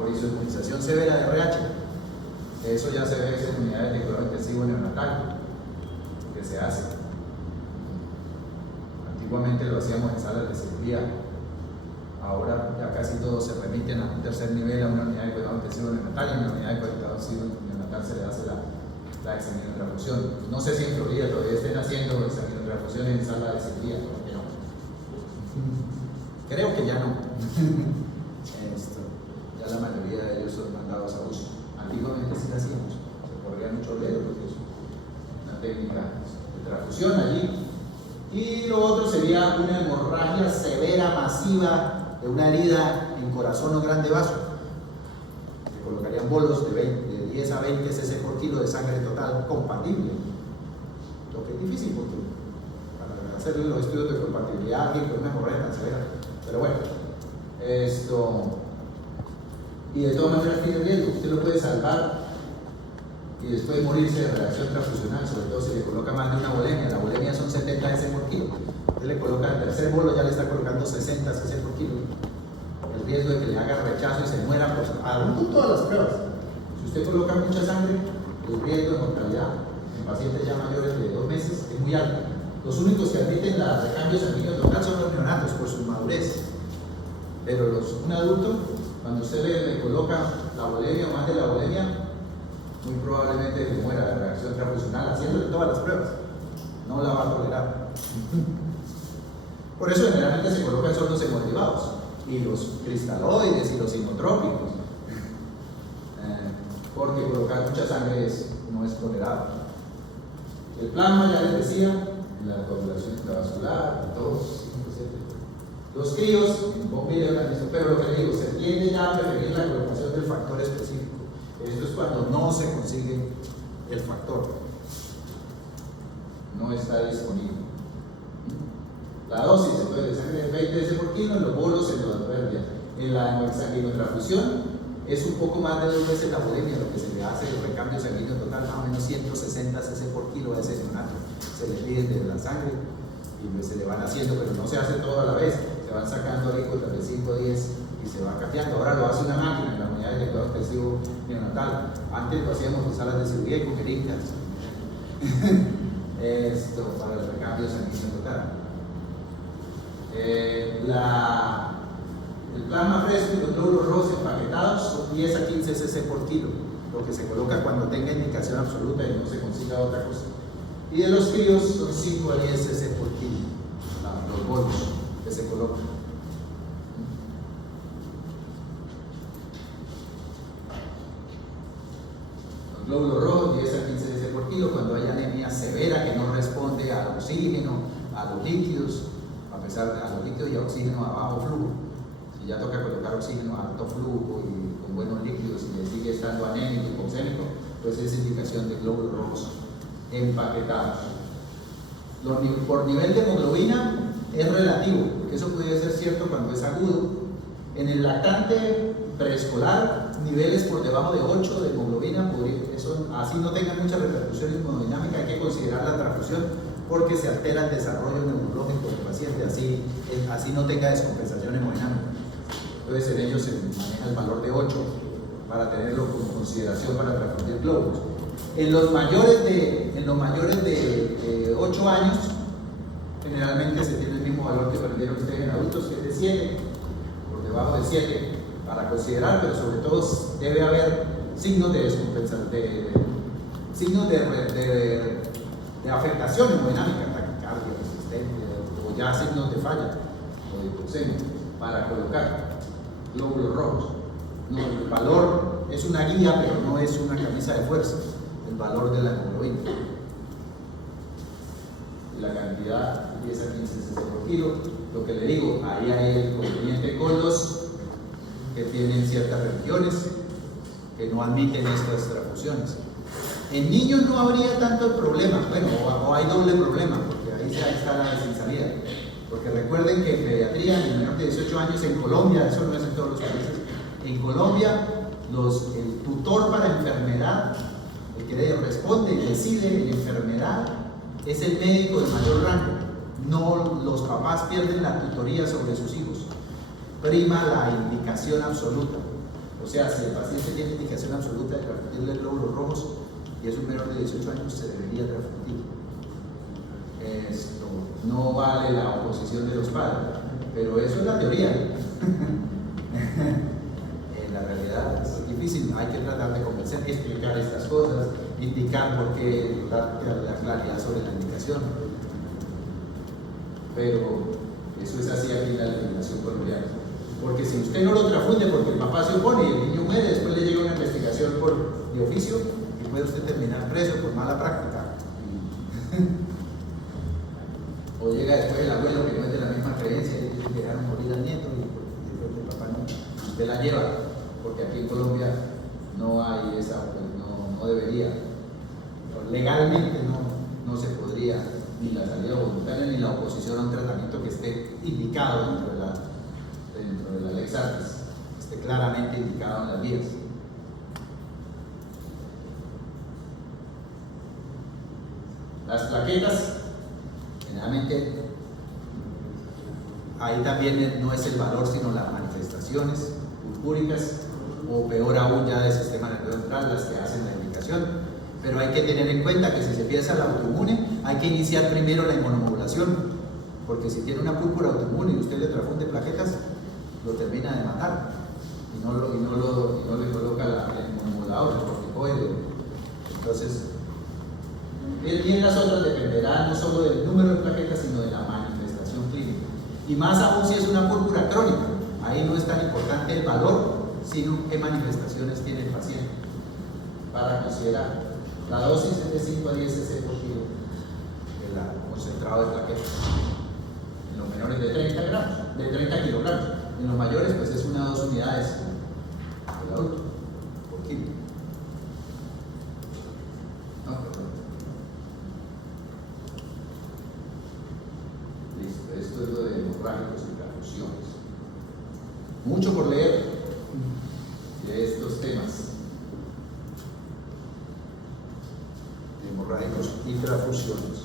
inmunización severa de RH. Eso ya se ve en unidades de cuidado intensivo neonatal que se hace. Antiguamente lo hacíamos en salas de cirugía, ahora ya casi todos se remiten a un tercer nivel, a una unidad de cuidado intensivo neonatal, y en la unidad de cuidado intensivo neonatal se le hace la exsanguinotransfusión. No sé si en Florida todavía estén haciendo exsanguinotransfusión en sala de cirugía, creo que no. Creo que ya no. Ya la mayoría de ellos son mandados a uso. Antiguamente sí lo hacíamos, se corría mucho dedo porque es una técnica de transfusión allí. Y lo otro sería una hemorragia severa, masiva, de una herida en corazón o grande vaso. Se colocarían bolos de 10 a 20 cc por kilo de sangre total compatible. Lo que es difícil porque para hacer los estudios de compatibilidad alguien con una hemorragia tan severa. Pero bueno, y de todas maneras tiene riesgo, usted lo puede salvar y después morirse de reacción transfusional, sobre todo si le coloca más de una volemia. La volemia son 70 cc por kilo. Usted le coloca el tercer bolo, ya le está colocando 60 cc por kilo. El riesgo de que le haga rechazo y se muera, pues aún con todas las pruebas. Si usted coloca mucha sangre, el riesgo de mortalidad en pacientes ya mayores de 2 meses es muy alto. Los únicos que admiten la recambio sanguíneo total son los neonatos por su madurez. Pero un adulto, cuando usted le coloca la volemia o más de la volemia, muy probablemente que muera de reacción transfusional haciéndole todas las pruebas. No la va a tolerar. Por eso generalmente se colocan solo los hemoderivados y los cristaloides y los inotrópicos, porque colocar mucha sangre no es tolerable. El plasma, ya les decía, la coagulación intravascular, todos, los críos, pero lo que les digo, se tiende ya a preferir la colocación del factor específico. Esto es cuando no se consigue el factor, no está disponible. La dosis entonces de sangre de 20 cc por kilo en los bolos en los verdes. En la exsanguinotransfusión es un poco más de 2 veces la volemia, lo que se le hace el recambio sanguíneo total, más o menos 160 cc por kilo a ese neonato. Se le pide de la sangre y se le van haciendo, pero no se hace todo a la vez, se van sacando alícuotas de 5 a 10 y se va capeando. Ahora lo hace una máquina en las unidades de cuidado intensivo neonatal. Antes lo hacíamos en salas de cirugía y con jeringas. Esto para el recambio sanguíneo total. El plasma fresco y los glóbulos rojos empaquetados son 10 a 15 cc por kilo, lo que se coloca cuando tenga indicación absoluta y no se consiga otra cosa. Y de los críos son 5 a 10 cc por kilo, los bolos que se colocan. Los glóbulos rojos 10 a 15 cc por kilo cuando hay anemia severa que no responde al oxígeno, a los líquidos, a pesar de los líquidos y a oxígeno a bajo flujo. Si ya toca colocar oxígeno a alto flujo y con buenos líquidos y le sigue estando anémico y hipoxémico, pues es indicación de glóbulos rojos empaquetados. Por nivel de hemoglobina es relativo, porque eso puede ser cierto cuando es agudo. En el lactante preescolar, niveles por debajo de 8 de hemoglobina, así no tengan mucha repercusión hemodinámica, hay que considerar la transfusión porque se altera el desarrollo neurológico del paciente, así no tenga descompensación hemodinámica. Entonces en ellos se maneja el valor de 8 para tenerlo como consideración para transfundir glóbulos. En los mayores de 8 años, generalmente se tiene el mismo valor que aprendieron ustedes en adultos, que es de 7, por debajo de 7, para considerar, pero sobre todo debe haber signos de descompensación, signos de afectación hemodinámica, taquicardia, resistencia, o ya signos de falla o de hipoxemia, para colocar glóbulos rojos. No, el valor es una guía, pero no es una camisa de fuerza, el valor de la hemoglobina. Y la cantidad 10 a 15 cc por kilo. Lo que le digo, ahí hay el inconveniente con los que tienen ciertas religiones que no admiten estas transfusiones. En niños no habría tanto el problema, bueno, o hay doble problema, porque ahí está la sin salida. Porque recuerden que en pediatría, en menor de 18 años, en Colombia, eso no es en todos los países, en Colombia, el tutor para enfermedad, el que responde y decide en enfermedad, es el médico de mayor rango. No, los papás pierden la tutoría sobre sus hijos. Prima la indicación absoluta. O sea, si el paciente tiene indicación absoluta de transfundirle glóbulos rojos y es un menor de 18 años, se debería transfundir. Esto no vale la oposición de los padres, pero eso es la teoría. En la realidad es difícil, hay que tratar de convencer, explicar estas cosas, indicar por qué, dar la claridad sobre la indicación. Pero eso es así aquí en la legislación colombiana. Porque si usted no lo transfunde porque el papá se opone y el niño muere, después le llega una investigación de oficio y puede usted terminar preso por mala práctica. O llega después el abuelo que no es de la misma creencia y dice que dejaron morir al nieto y después el papá no. Usted la lleva, porque aquí en Colombia no hay esa, no debería. Legalmente no se podría ni la salida voluntaria ni la oposición a un tratamiento que esté indicado dentro de la Lex Artis, esté claramente indicado en las guías. Las plaquetas, generalmente, ahí también no es el valor, sino las manifestaciones purpúricas, o peor aún ya del sistema nervioso central, las que hacen la indicación. Pero hay que tener en cuenta que si se piensa la autoinmune, hay que iniciar primero la inmunomodulación, porque si tiene una púrpura autoinmune y usted le transfunde plaquetas, lo termina de matar y no le coloca el inmunomodulador, el corticoide. Entonces, bien las otras dependerán no solo del número de plaquetas, sino de la manifestación clínica. Y más aún si es una púrpura crónica, ahí no es tan importante el valor, sino qué manifestaciones tiene el paciente para considerar. La dosis es de 5 a 10 cc por kilo de concentrado de plaquetas. En los menores de 30 kilogramos. En los mayores, pues es 1 a 2 unidades del adulto por kilo. No, perdón. Listo, esto es lo de hemorrágicos y transfusiones. Mucho por leer de estos temas. Hemorrágicos y transfusiones.